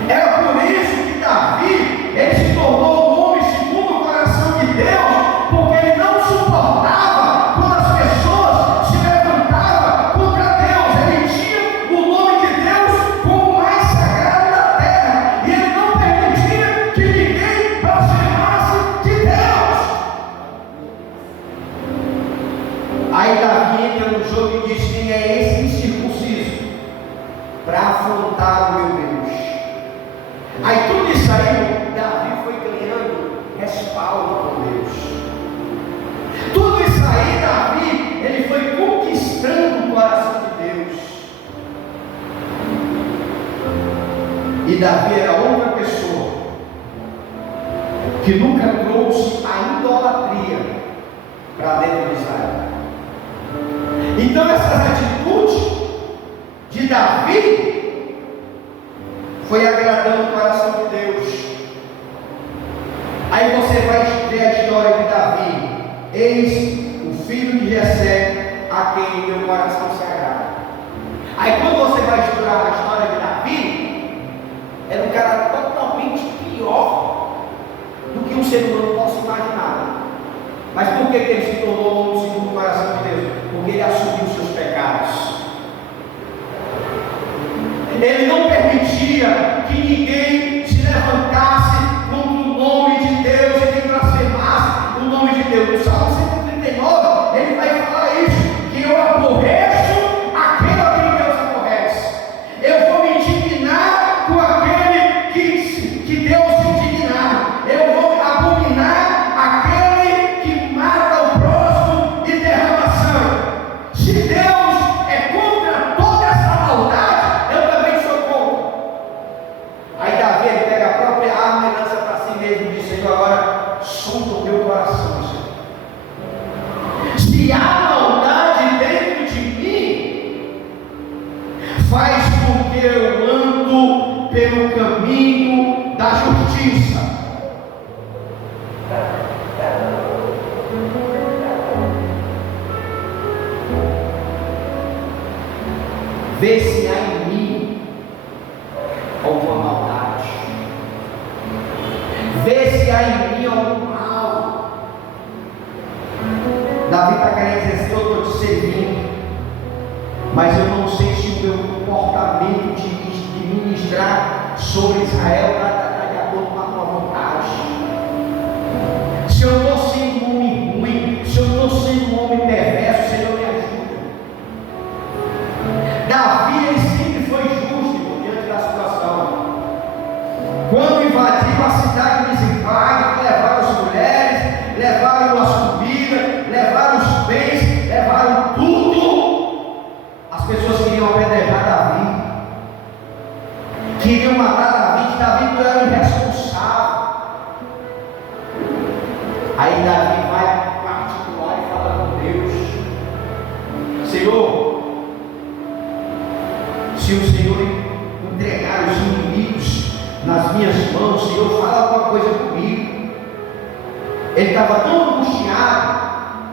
Era por isso que Davi, ele se tornou um homem segundo o coração de Deus, porque ele não suportava quando as pessoas se levantavam contra Deus. Ele tinha o nome de Deus como o mais sagrado da terra, e ele não permitia que ninguém blasfemasse de Deus. Aí Davi entra no jogo e diz: quem é esse incircunciso para afrontar o meu Deus? Aí tudo isso aí, Davi foi ganhando respaldo com Deus. Tudo isso aí, Davi, ele foi conquistando o coração de Deus. E Davi era outra pessoa que nunca trouxe a idolatria para dentro de Israel. Então essas atitudes de Davi foi agradando o coração de Deus. Aí você vai ver a história de Davi. Eis o filho de Jessé, a quem o meu coração se agrada. Aí quando você vai estudar a história de Davi, era um cara totalmente pior do que um ser humano possa imaginar. Mas por que ele se tornou um segundo o coração de Deus? Porque ele assumiu os seus pecados. Ele não permitia que ninguém se levantasse contra o nome de Deus e que blasfemasse o nome de Deus. No Salmo 139, ele vai falar isso: que eu aborreço aquele a quem Deus aborrece. faz com que eu ando pelo caminho da justiça. Vê se há em mim alguma maldade, vê se há em mim algum mal. Davi está querendo dizer assim: eu estou te servindo, mas eu não sei se o meu comportamento de ministrar sobre Israel está de acordo com a tua vontade. Se eu estou sendo um homem ruim, se eu estou sendo um homem perverso, Senhor, me ajuda. Davi, ele sempre foi justo diante da situação. Quando invadiram a cidade de Ziklag, levaram as mulheres, levaram as comidas, levaram os bens, levaram tudo. As pessoas queriam apedrejar Davi, queriam matar Davi, Davi era um irresponsável. Aí Davi vai particular e fala com Deus: Senhor, se o Senhor entregar os inimigos nas minhas mãos, Senhor, fala alguma coisa comigo. Ele estava tão angustiado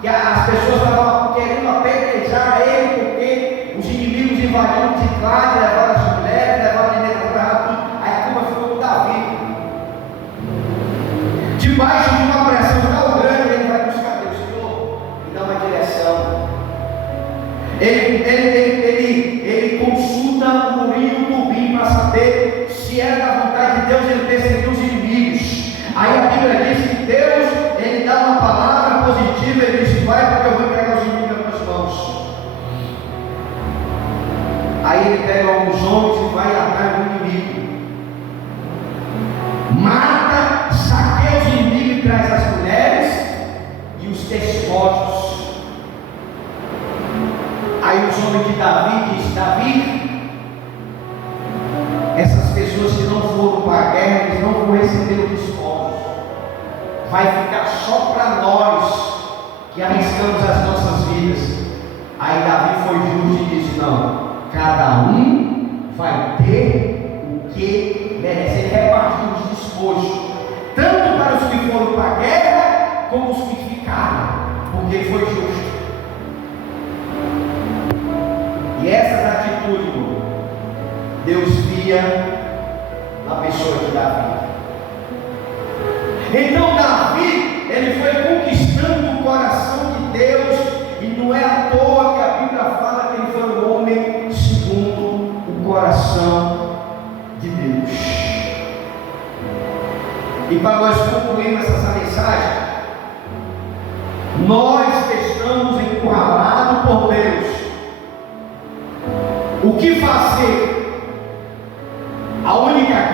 que as pessoas estavam querendo apedrejar ele, porque os inimigos invadiram Ziklag, levaram as mulheres, levaram a menina, tudo. Aí a culpa ficou com Davi. Debaixo de uma pressão tão grande, ele vai buscar Deus: Senhor, me dá uma direção. Ele consulta o Urim e o Tumim para saber se era da vontade de Deus ele perseguir os inimigos. Aí a Bíblia diz que Deus, ele dá uma palavra positiva, ele diz: vai, porque eu vou entregar os inimigos nas tuas mãos. Aí ele pega alguns homens e vai atrás do inimigo, mata, saqueia os inimigos e traz as mulheres e os despojos. Aí os homens de Davi dizem: Davi, essas pessoas que não foram para a guerra, eles não vão receber os despojos, vai ficar só para nós que arriscamos as nossas vidas. Aí Davi foi justo e disse: não, cada um vai ter o que merece. Ele repartiu os despojos, tanto para os que foram para a guerra, como os que ficaram, porque ele foi justo. E essas atitudes, Deus via na pessoa de Davi. Então Davi, ele foi conquistando o coração de Deus, e não é à toa que a Bíblia fala que ele foi um homem segundo o coração de Deus. E para nós concluirmos essa mensagem, nós estamos encurralados por Deus. O que fazer? A única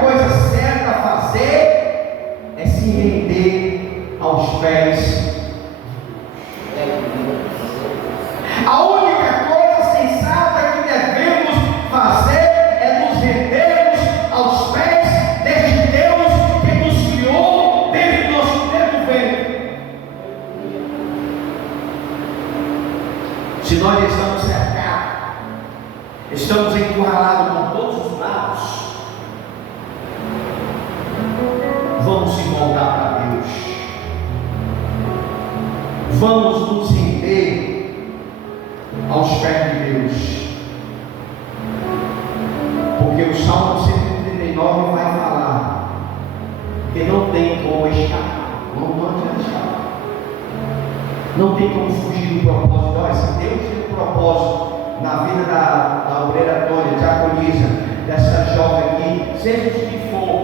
coisa certa a fazer é se render aos pés. A única coisa sensata que devemos fazer é nos rendermos aos pés deste Deus que nos criou desde o nosso tempo ventre. Se nós estamos cercados, estamos encurralados por todos os lados, vamos se voltar para Deus, vamos nos render aos pés de Deus, porque o Salmo 139 vai falar que não tem como escapar, não adianta escapar, não tem como fugir do propósito. Olha, se Deus tem um propósito na vida da obreira Tônia, diaconisa, dessa jovem aqui, seja o que for,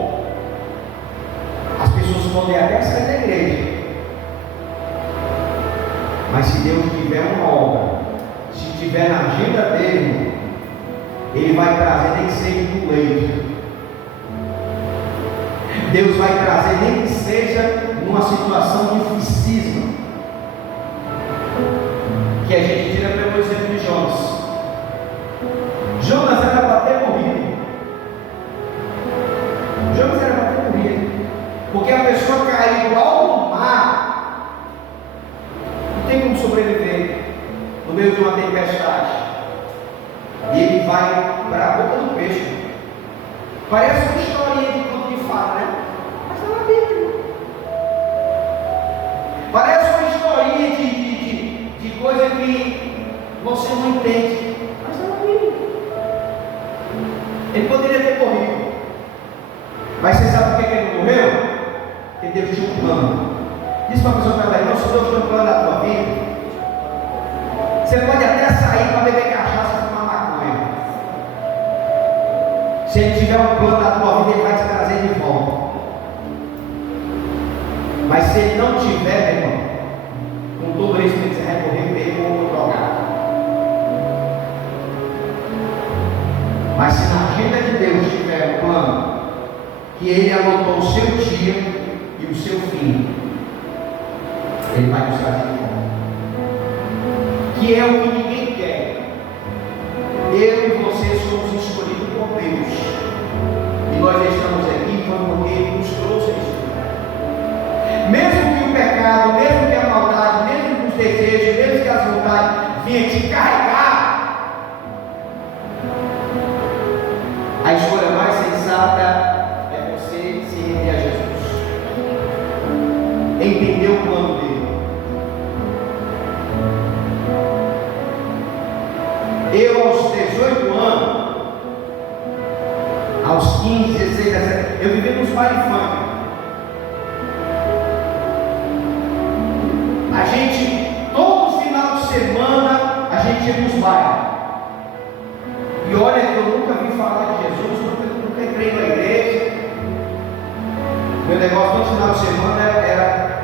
as pessoas podem até sair da igreja, mas se Deus tiver uma obra, se tiver na agenda dele, Ele vai trazer, nem que seja do leito. Deus vai trazer, nem que seja numa situação dificílima, que a gente tira pelo exemplo de Jonas. Jonas era para ter morrido. Jonas era para ter morrido, porque a pessoa cair igual no mar, não tem como sobreviver. meio de uma tempestade. E ele vai para a boca do peixe. Parece uma historinha de conto de fada, né? Mas está na Bíblia. Parece uma historinha de coisa que você não entende. Mas está na Bíblia. Ele poderia ter morrido. Mas você sabe por que ele não morreu? Porque Deus tinha um plano. Diz para a pessoa que está aí, não, se Deus tem um plano na tua vida, você pode até sair para beber cachaça e fumar maconha. Se ele tiver um plano na tua vida, ele vai te trazer de volta. Mas se ele não tiver, meu irmão, com todo isso você vai morrer mesmo ou drogado. Mas se na agenda de Deus tiver um plano, que ele anotou o seu dia e o seu fim, ele vai nos trazer de volta. Que é o que ninguém quer. Eu e você somos escolhidos por Deus. E nós estamos aqui porque Ele nos trouxe isso. Mesmo que o pecado, mesmo que a maldade, mesmo que os desejos, mesmo que as vontades venham te carregar, a escolha mais sensata é você se render a Jesus. Entender o plano dele. Eu aos 18 anos, aos 15, 16, 17, eu vivi nos bailes funk. A gente, todo final de semana, a gente ia nos bailes. E olha que eu nunca vi falar de Jesus, nunca entrei na igreja. Meu negócio todo final de semana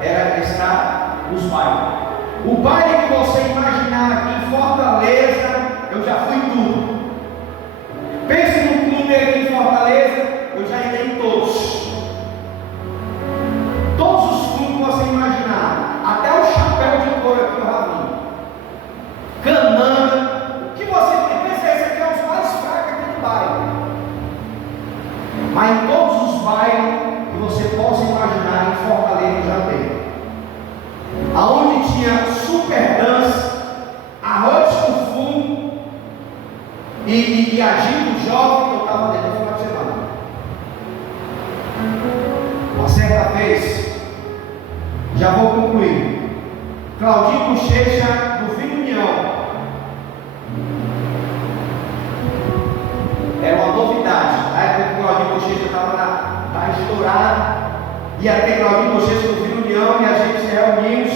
era estar nos bailes. O baile que você imaginar aqui em Fortaleza, eu já fui em tudo. Pense num clube aqui em Fortaleza, eu já entrei em todos. Todos os clubes que você imaginar, até o chapéu de couro aqui eu já vi. Cananga, o que você pensa, esse aqui é os mais fracos aqui do bairro. Mas em todos os bairros que você possa imaginar em Fortaleza eu já dei. Aonde tinha super dança, arroz com fumo e agito jovem, eu estava dentro do final de semana. Uma certa vez, já vou concluir, Claudinho Bochecha do Vila União, era uma novidade. Na época que o Claudinho Bochecha estava estourado, ia ter Claudinho Bochecha do Vila União e a gente se reunimos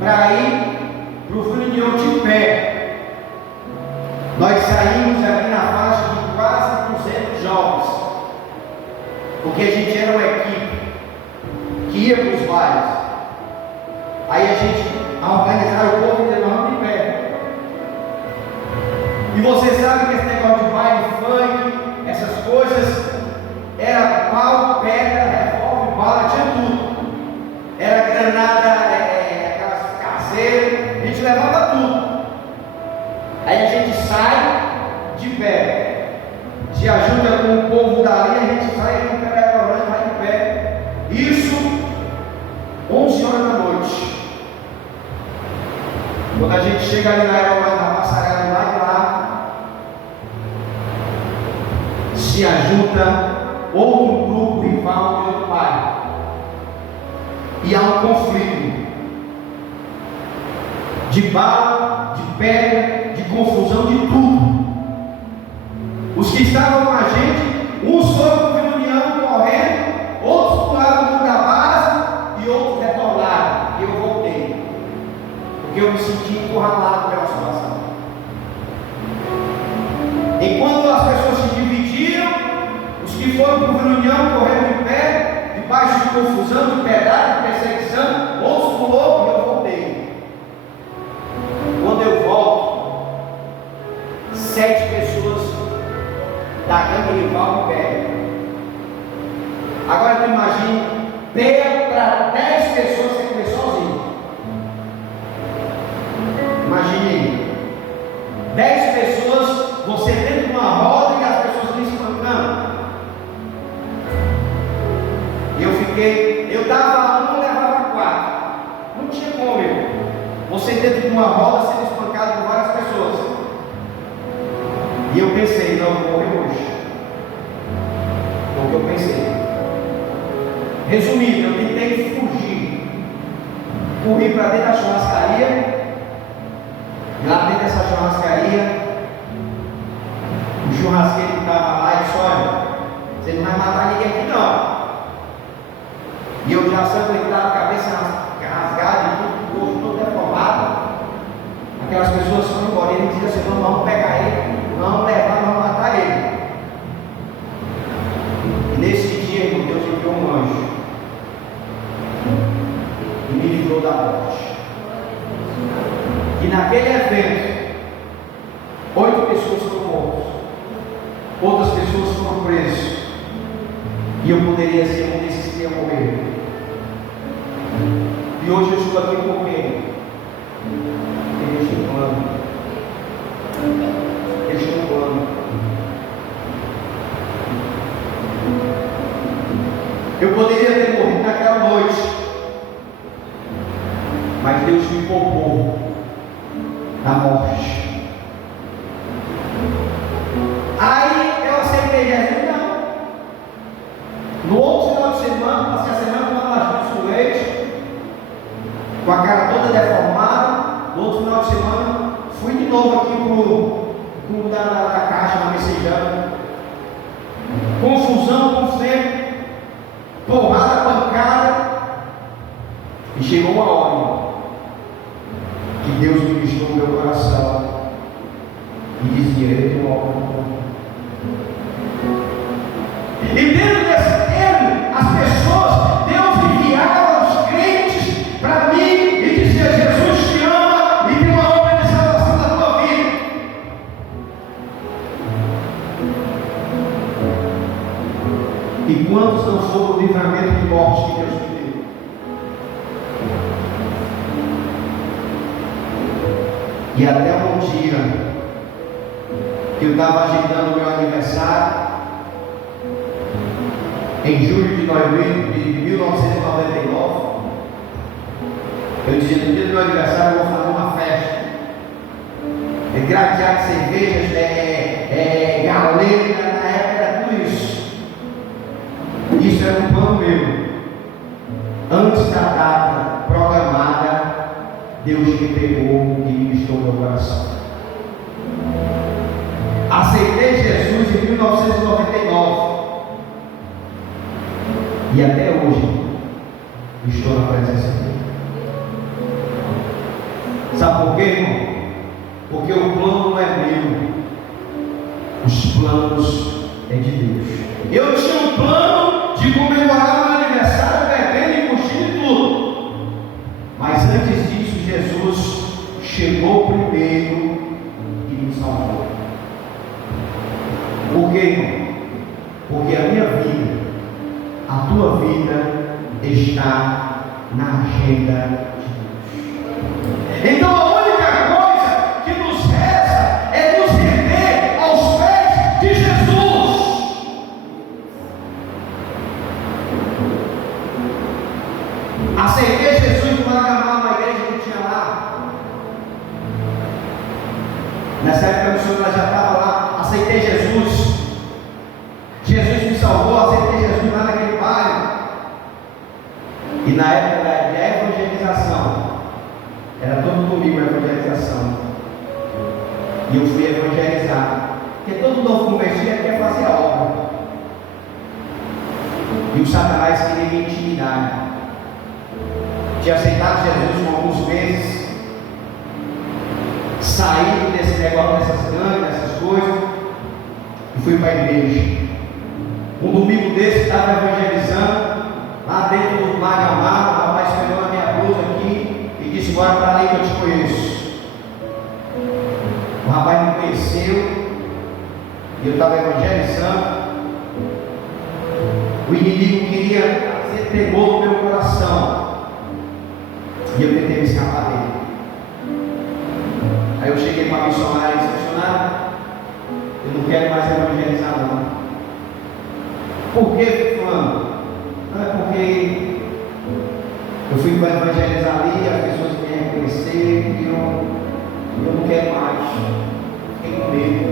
para ir para o Vila União de pé. Nós saímos ali na faixa de quase 200 jovens, porque a gente era uma equipe que ia para os bailes. Aí a gente organizava o povo e nós vamos de pé. E você sabe que esse negócio de baile, funk, essas coisas, era pau, pedra, revólver, bala, tinha tudo. Era granada, aquelas caseiras, a gente levava tudo. Aí a gente sai de pé, se ajuda com o povo dali, a gente sai aqui para o restaurante, vai de pé. Isso 11 horas da noite. Quando a gente chega ali na aeroporto, na passarela lá de lá, se ajuda outro grupo rival de outro bairro. E há um conflito de bala, de pedra, de confusão, de tudo. Os que estavam com a gente, uns foram para o Vila União correndo, outros pularam no muro da base e outros retornaram. E eu voltei, porque eu me senti encurralado pela situação. Enquanto as pessoas se dividiram, os que foram para o Vila União correndo de pé, debaixo de confusão, de pedrada, de perseguição, outros pulou e eu voltei. Quando eu volto, 7 pessoas da gangue rival me pegam. Agora tu imagina, pega para 10 pessoas você comer sozinho. Imagine 10 pessoas, você dentro de uma roda e as pessoas me espancando. Eu dava 1, levava 4. Não tinha como, você dentro de uma roda sendo espancado E eu pensei, não, vou morrer hoje. Foi o que eu pensei. Resumindo, eu tentei fugir. Corri para dentro da churrascaria. E lá dentro dessa churrascaria, o churrasqueiro que estava lá disse: olha, você não vai matar ninguém aqui não. E eu já sanguentava, cabeça rasgada, e tudo, todo deformado. Aquelas pessoas foram embora. Ele dizia assim: não, vamos pegar ele, vamos levar, vamos matar ele. E nesse dia, irmão, Deus enviou um anjo e me livrou da morte. E naquele evento, 8 pessoas foram mortas, outras pessoas foram presas, e eu poderia ser um desses que ia morrer. E hoje eu estou aqui por quê? Porque Deus tem um plano. Deus tem um plano. Eu poderia ter morrido naquela noite, mas Deus me poupou da morte. Aí eu aceitei Jesus, não. No outro final de semana, passei a semana com uma laje do leite, com a cara toda deformada. No outro final de semana, fui de novo aqui pro clube da caixa, na Messejana. Confusão, confusão, porrada, pancada. E chegou uma hora que Deus ministrou no meu coração e dizia: eu tenho uma obra. E dentro desse termo, as pessoas, Deus enviava os crentes para mim e dizia: Jesus te ama e tem uma obra de salvação na tua vida. E quantos não foram o livramento de morte que Deus me deu? E até um dia que eu estava agendando o meu aniversário, em julho de 1999, eu dizia: no dia do meu aniversário eu vou fazer uma festa. Gratear de cervejas, galera, na época era tudo isso. Isso era um plano meu. Antes da data programada, Deus me pegou e me ministrou no meu coração. Aceitei Jesus em 1999. E até hoje estou na presença dele. Sabe por quê, irmão? Porque o plano não é meu, os planos é de Deus. Eu tinha um plano de comemorar meu aniversário, bebendo e curtindo e tudo. Mas antes disso, Jesus chegou primeiro e me salvou. Por quê, irmão? Porque a minha vida, a tua vida está na agenda de Deus. Então a única coisa que nos resta é nos render aos pés de Jesus. Aceitei Jesus no Magamá, uma igreja que tinha lá. Nessa época a missionária já estava lá. Aceitei Jesus. Jesus me salvou, aceitei Jesus lá naquele bairro. E na época da evangelização, era todo domingo a evangelização. E eu fui evangelizar. Porque todo novo convertido quer fazer a obra. E o Satanás queria me intimidar. Tinha aceitado Jesus por alguns meses, saí desse negócio, dessas gangues, dessas coisas, e fui para a igreja. Um domingo desse, estava evangelizando, lá dentro do Magamá, o rapaz pegou a minha blusa aqui e disse: bora para ali que eu te conheço. O rapaz me conheceu, e eu estava evangelizando. O inimigo queria fazer temor no meu coração, e eu tentei me escapar dele. Aí eu cheguei para a missionária e disse: missionária, eu não quero mais evangelizar não. Por que, fulano? Não é porque eu fui para evangelizar ali, as pessoas me reconheceram e eu não quero mais. Fiquei com medo.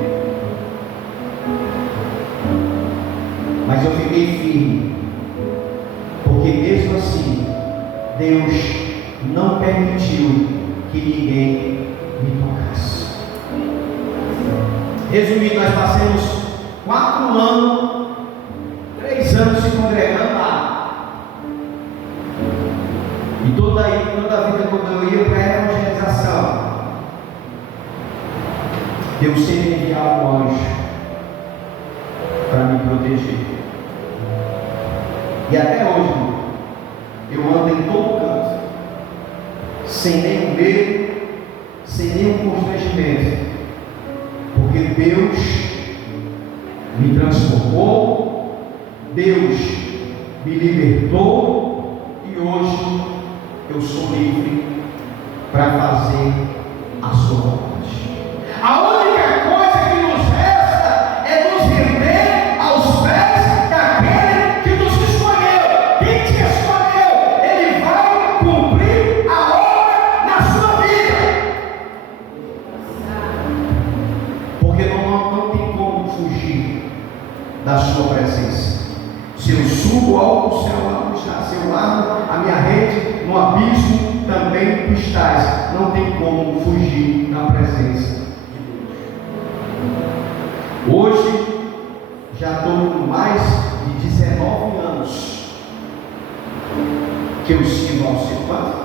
Mas eu fiquei firme, porque mesmo assim, Deus não permitiu que ninguém me tocasse. Resumindo, nós passamos 4 anos, 3 anos se congregando lá. E toda a vida, quando eu ia para a evangelização, Deus sempre enviava um anjo para me proteger. E até hoje, eu ando em todo canto, sem nenhum medo, sem nenhum constrangimento, porque Deus me transformou, Deus me libertou, e hoje eu sou livre para fazer a sua vontade. A única coisa que nos resta é nos render aos pés daquele que nos escolheu. Quem te escolheu, ele vai cumprir a obra na sua vida. Porque não tem como fugir da sua presença. Se eu subo ao céu, se eu largo a minha rede no abismo, também tu estás. Não tem como fugir da presença de Deus. Hoje já estou com mais de 19 anos que eu sirvo ao Senhor. Quanto?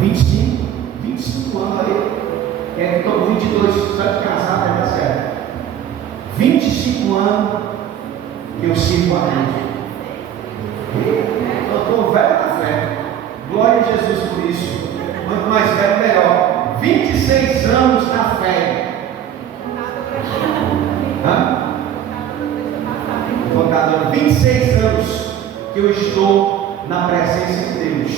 25 anos aí. Estou com 22, só de casado, vai dar certo. 25 anos que eu sirvo a Deus. Eu estou velho na fé. Glória a Jesus por isso. Quanto mais velho, melhor. 26 anos na fé. Contador, 26 anos que eu estou na presença de Deus.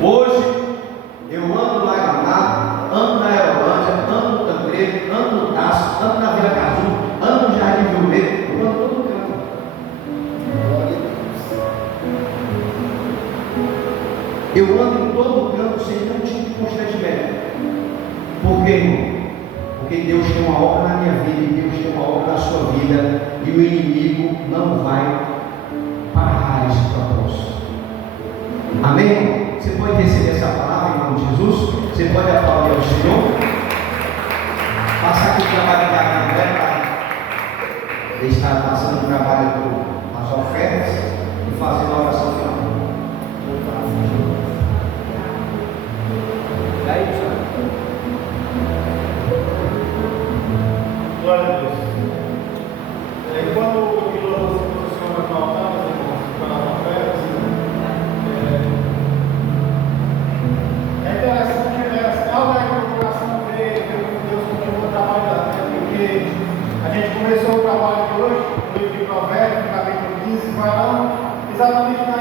Hoje eu ando lá em Gramado, ando na Aerolândia, ando no Tancredo, ando no Taço, ando na Vila Caju, ando no Jardim Violeta, eu ando todo canto. Eu ando em todo canto sem nenhum tipo de constrangimento. Por quê, irmão? Porque Deus tem uma obra na minha vida e Deus tem uma obra na sua vida, e o inimigo não vai parar esse propósito. Amém? Você pode receber essa palavra em nome de Jesus? Você pode aplaudir ao Senhor? Passar aqui o trabalho da André para estar passando o trabalho das ofertas e fazendo a oração final. E aí, Senhor? Glória a Deus. Quando o piloto se posiciona no altar, para as ofertas, é interessante, algo aí no coração ver como Deus continua trabalhando, porque a gente começou o trabalho de hoje, no livro de Provérbios, capítulo 15, falando exatamente na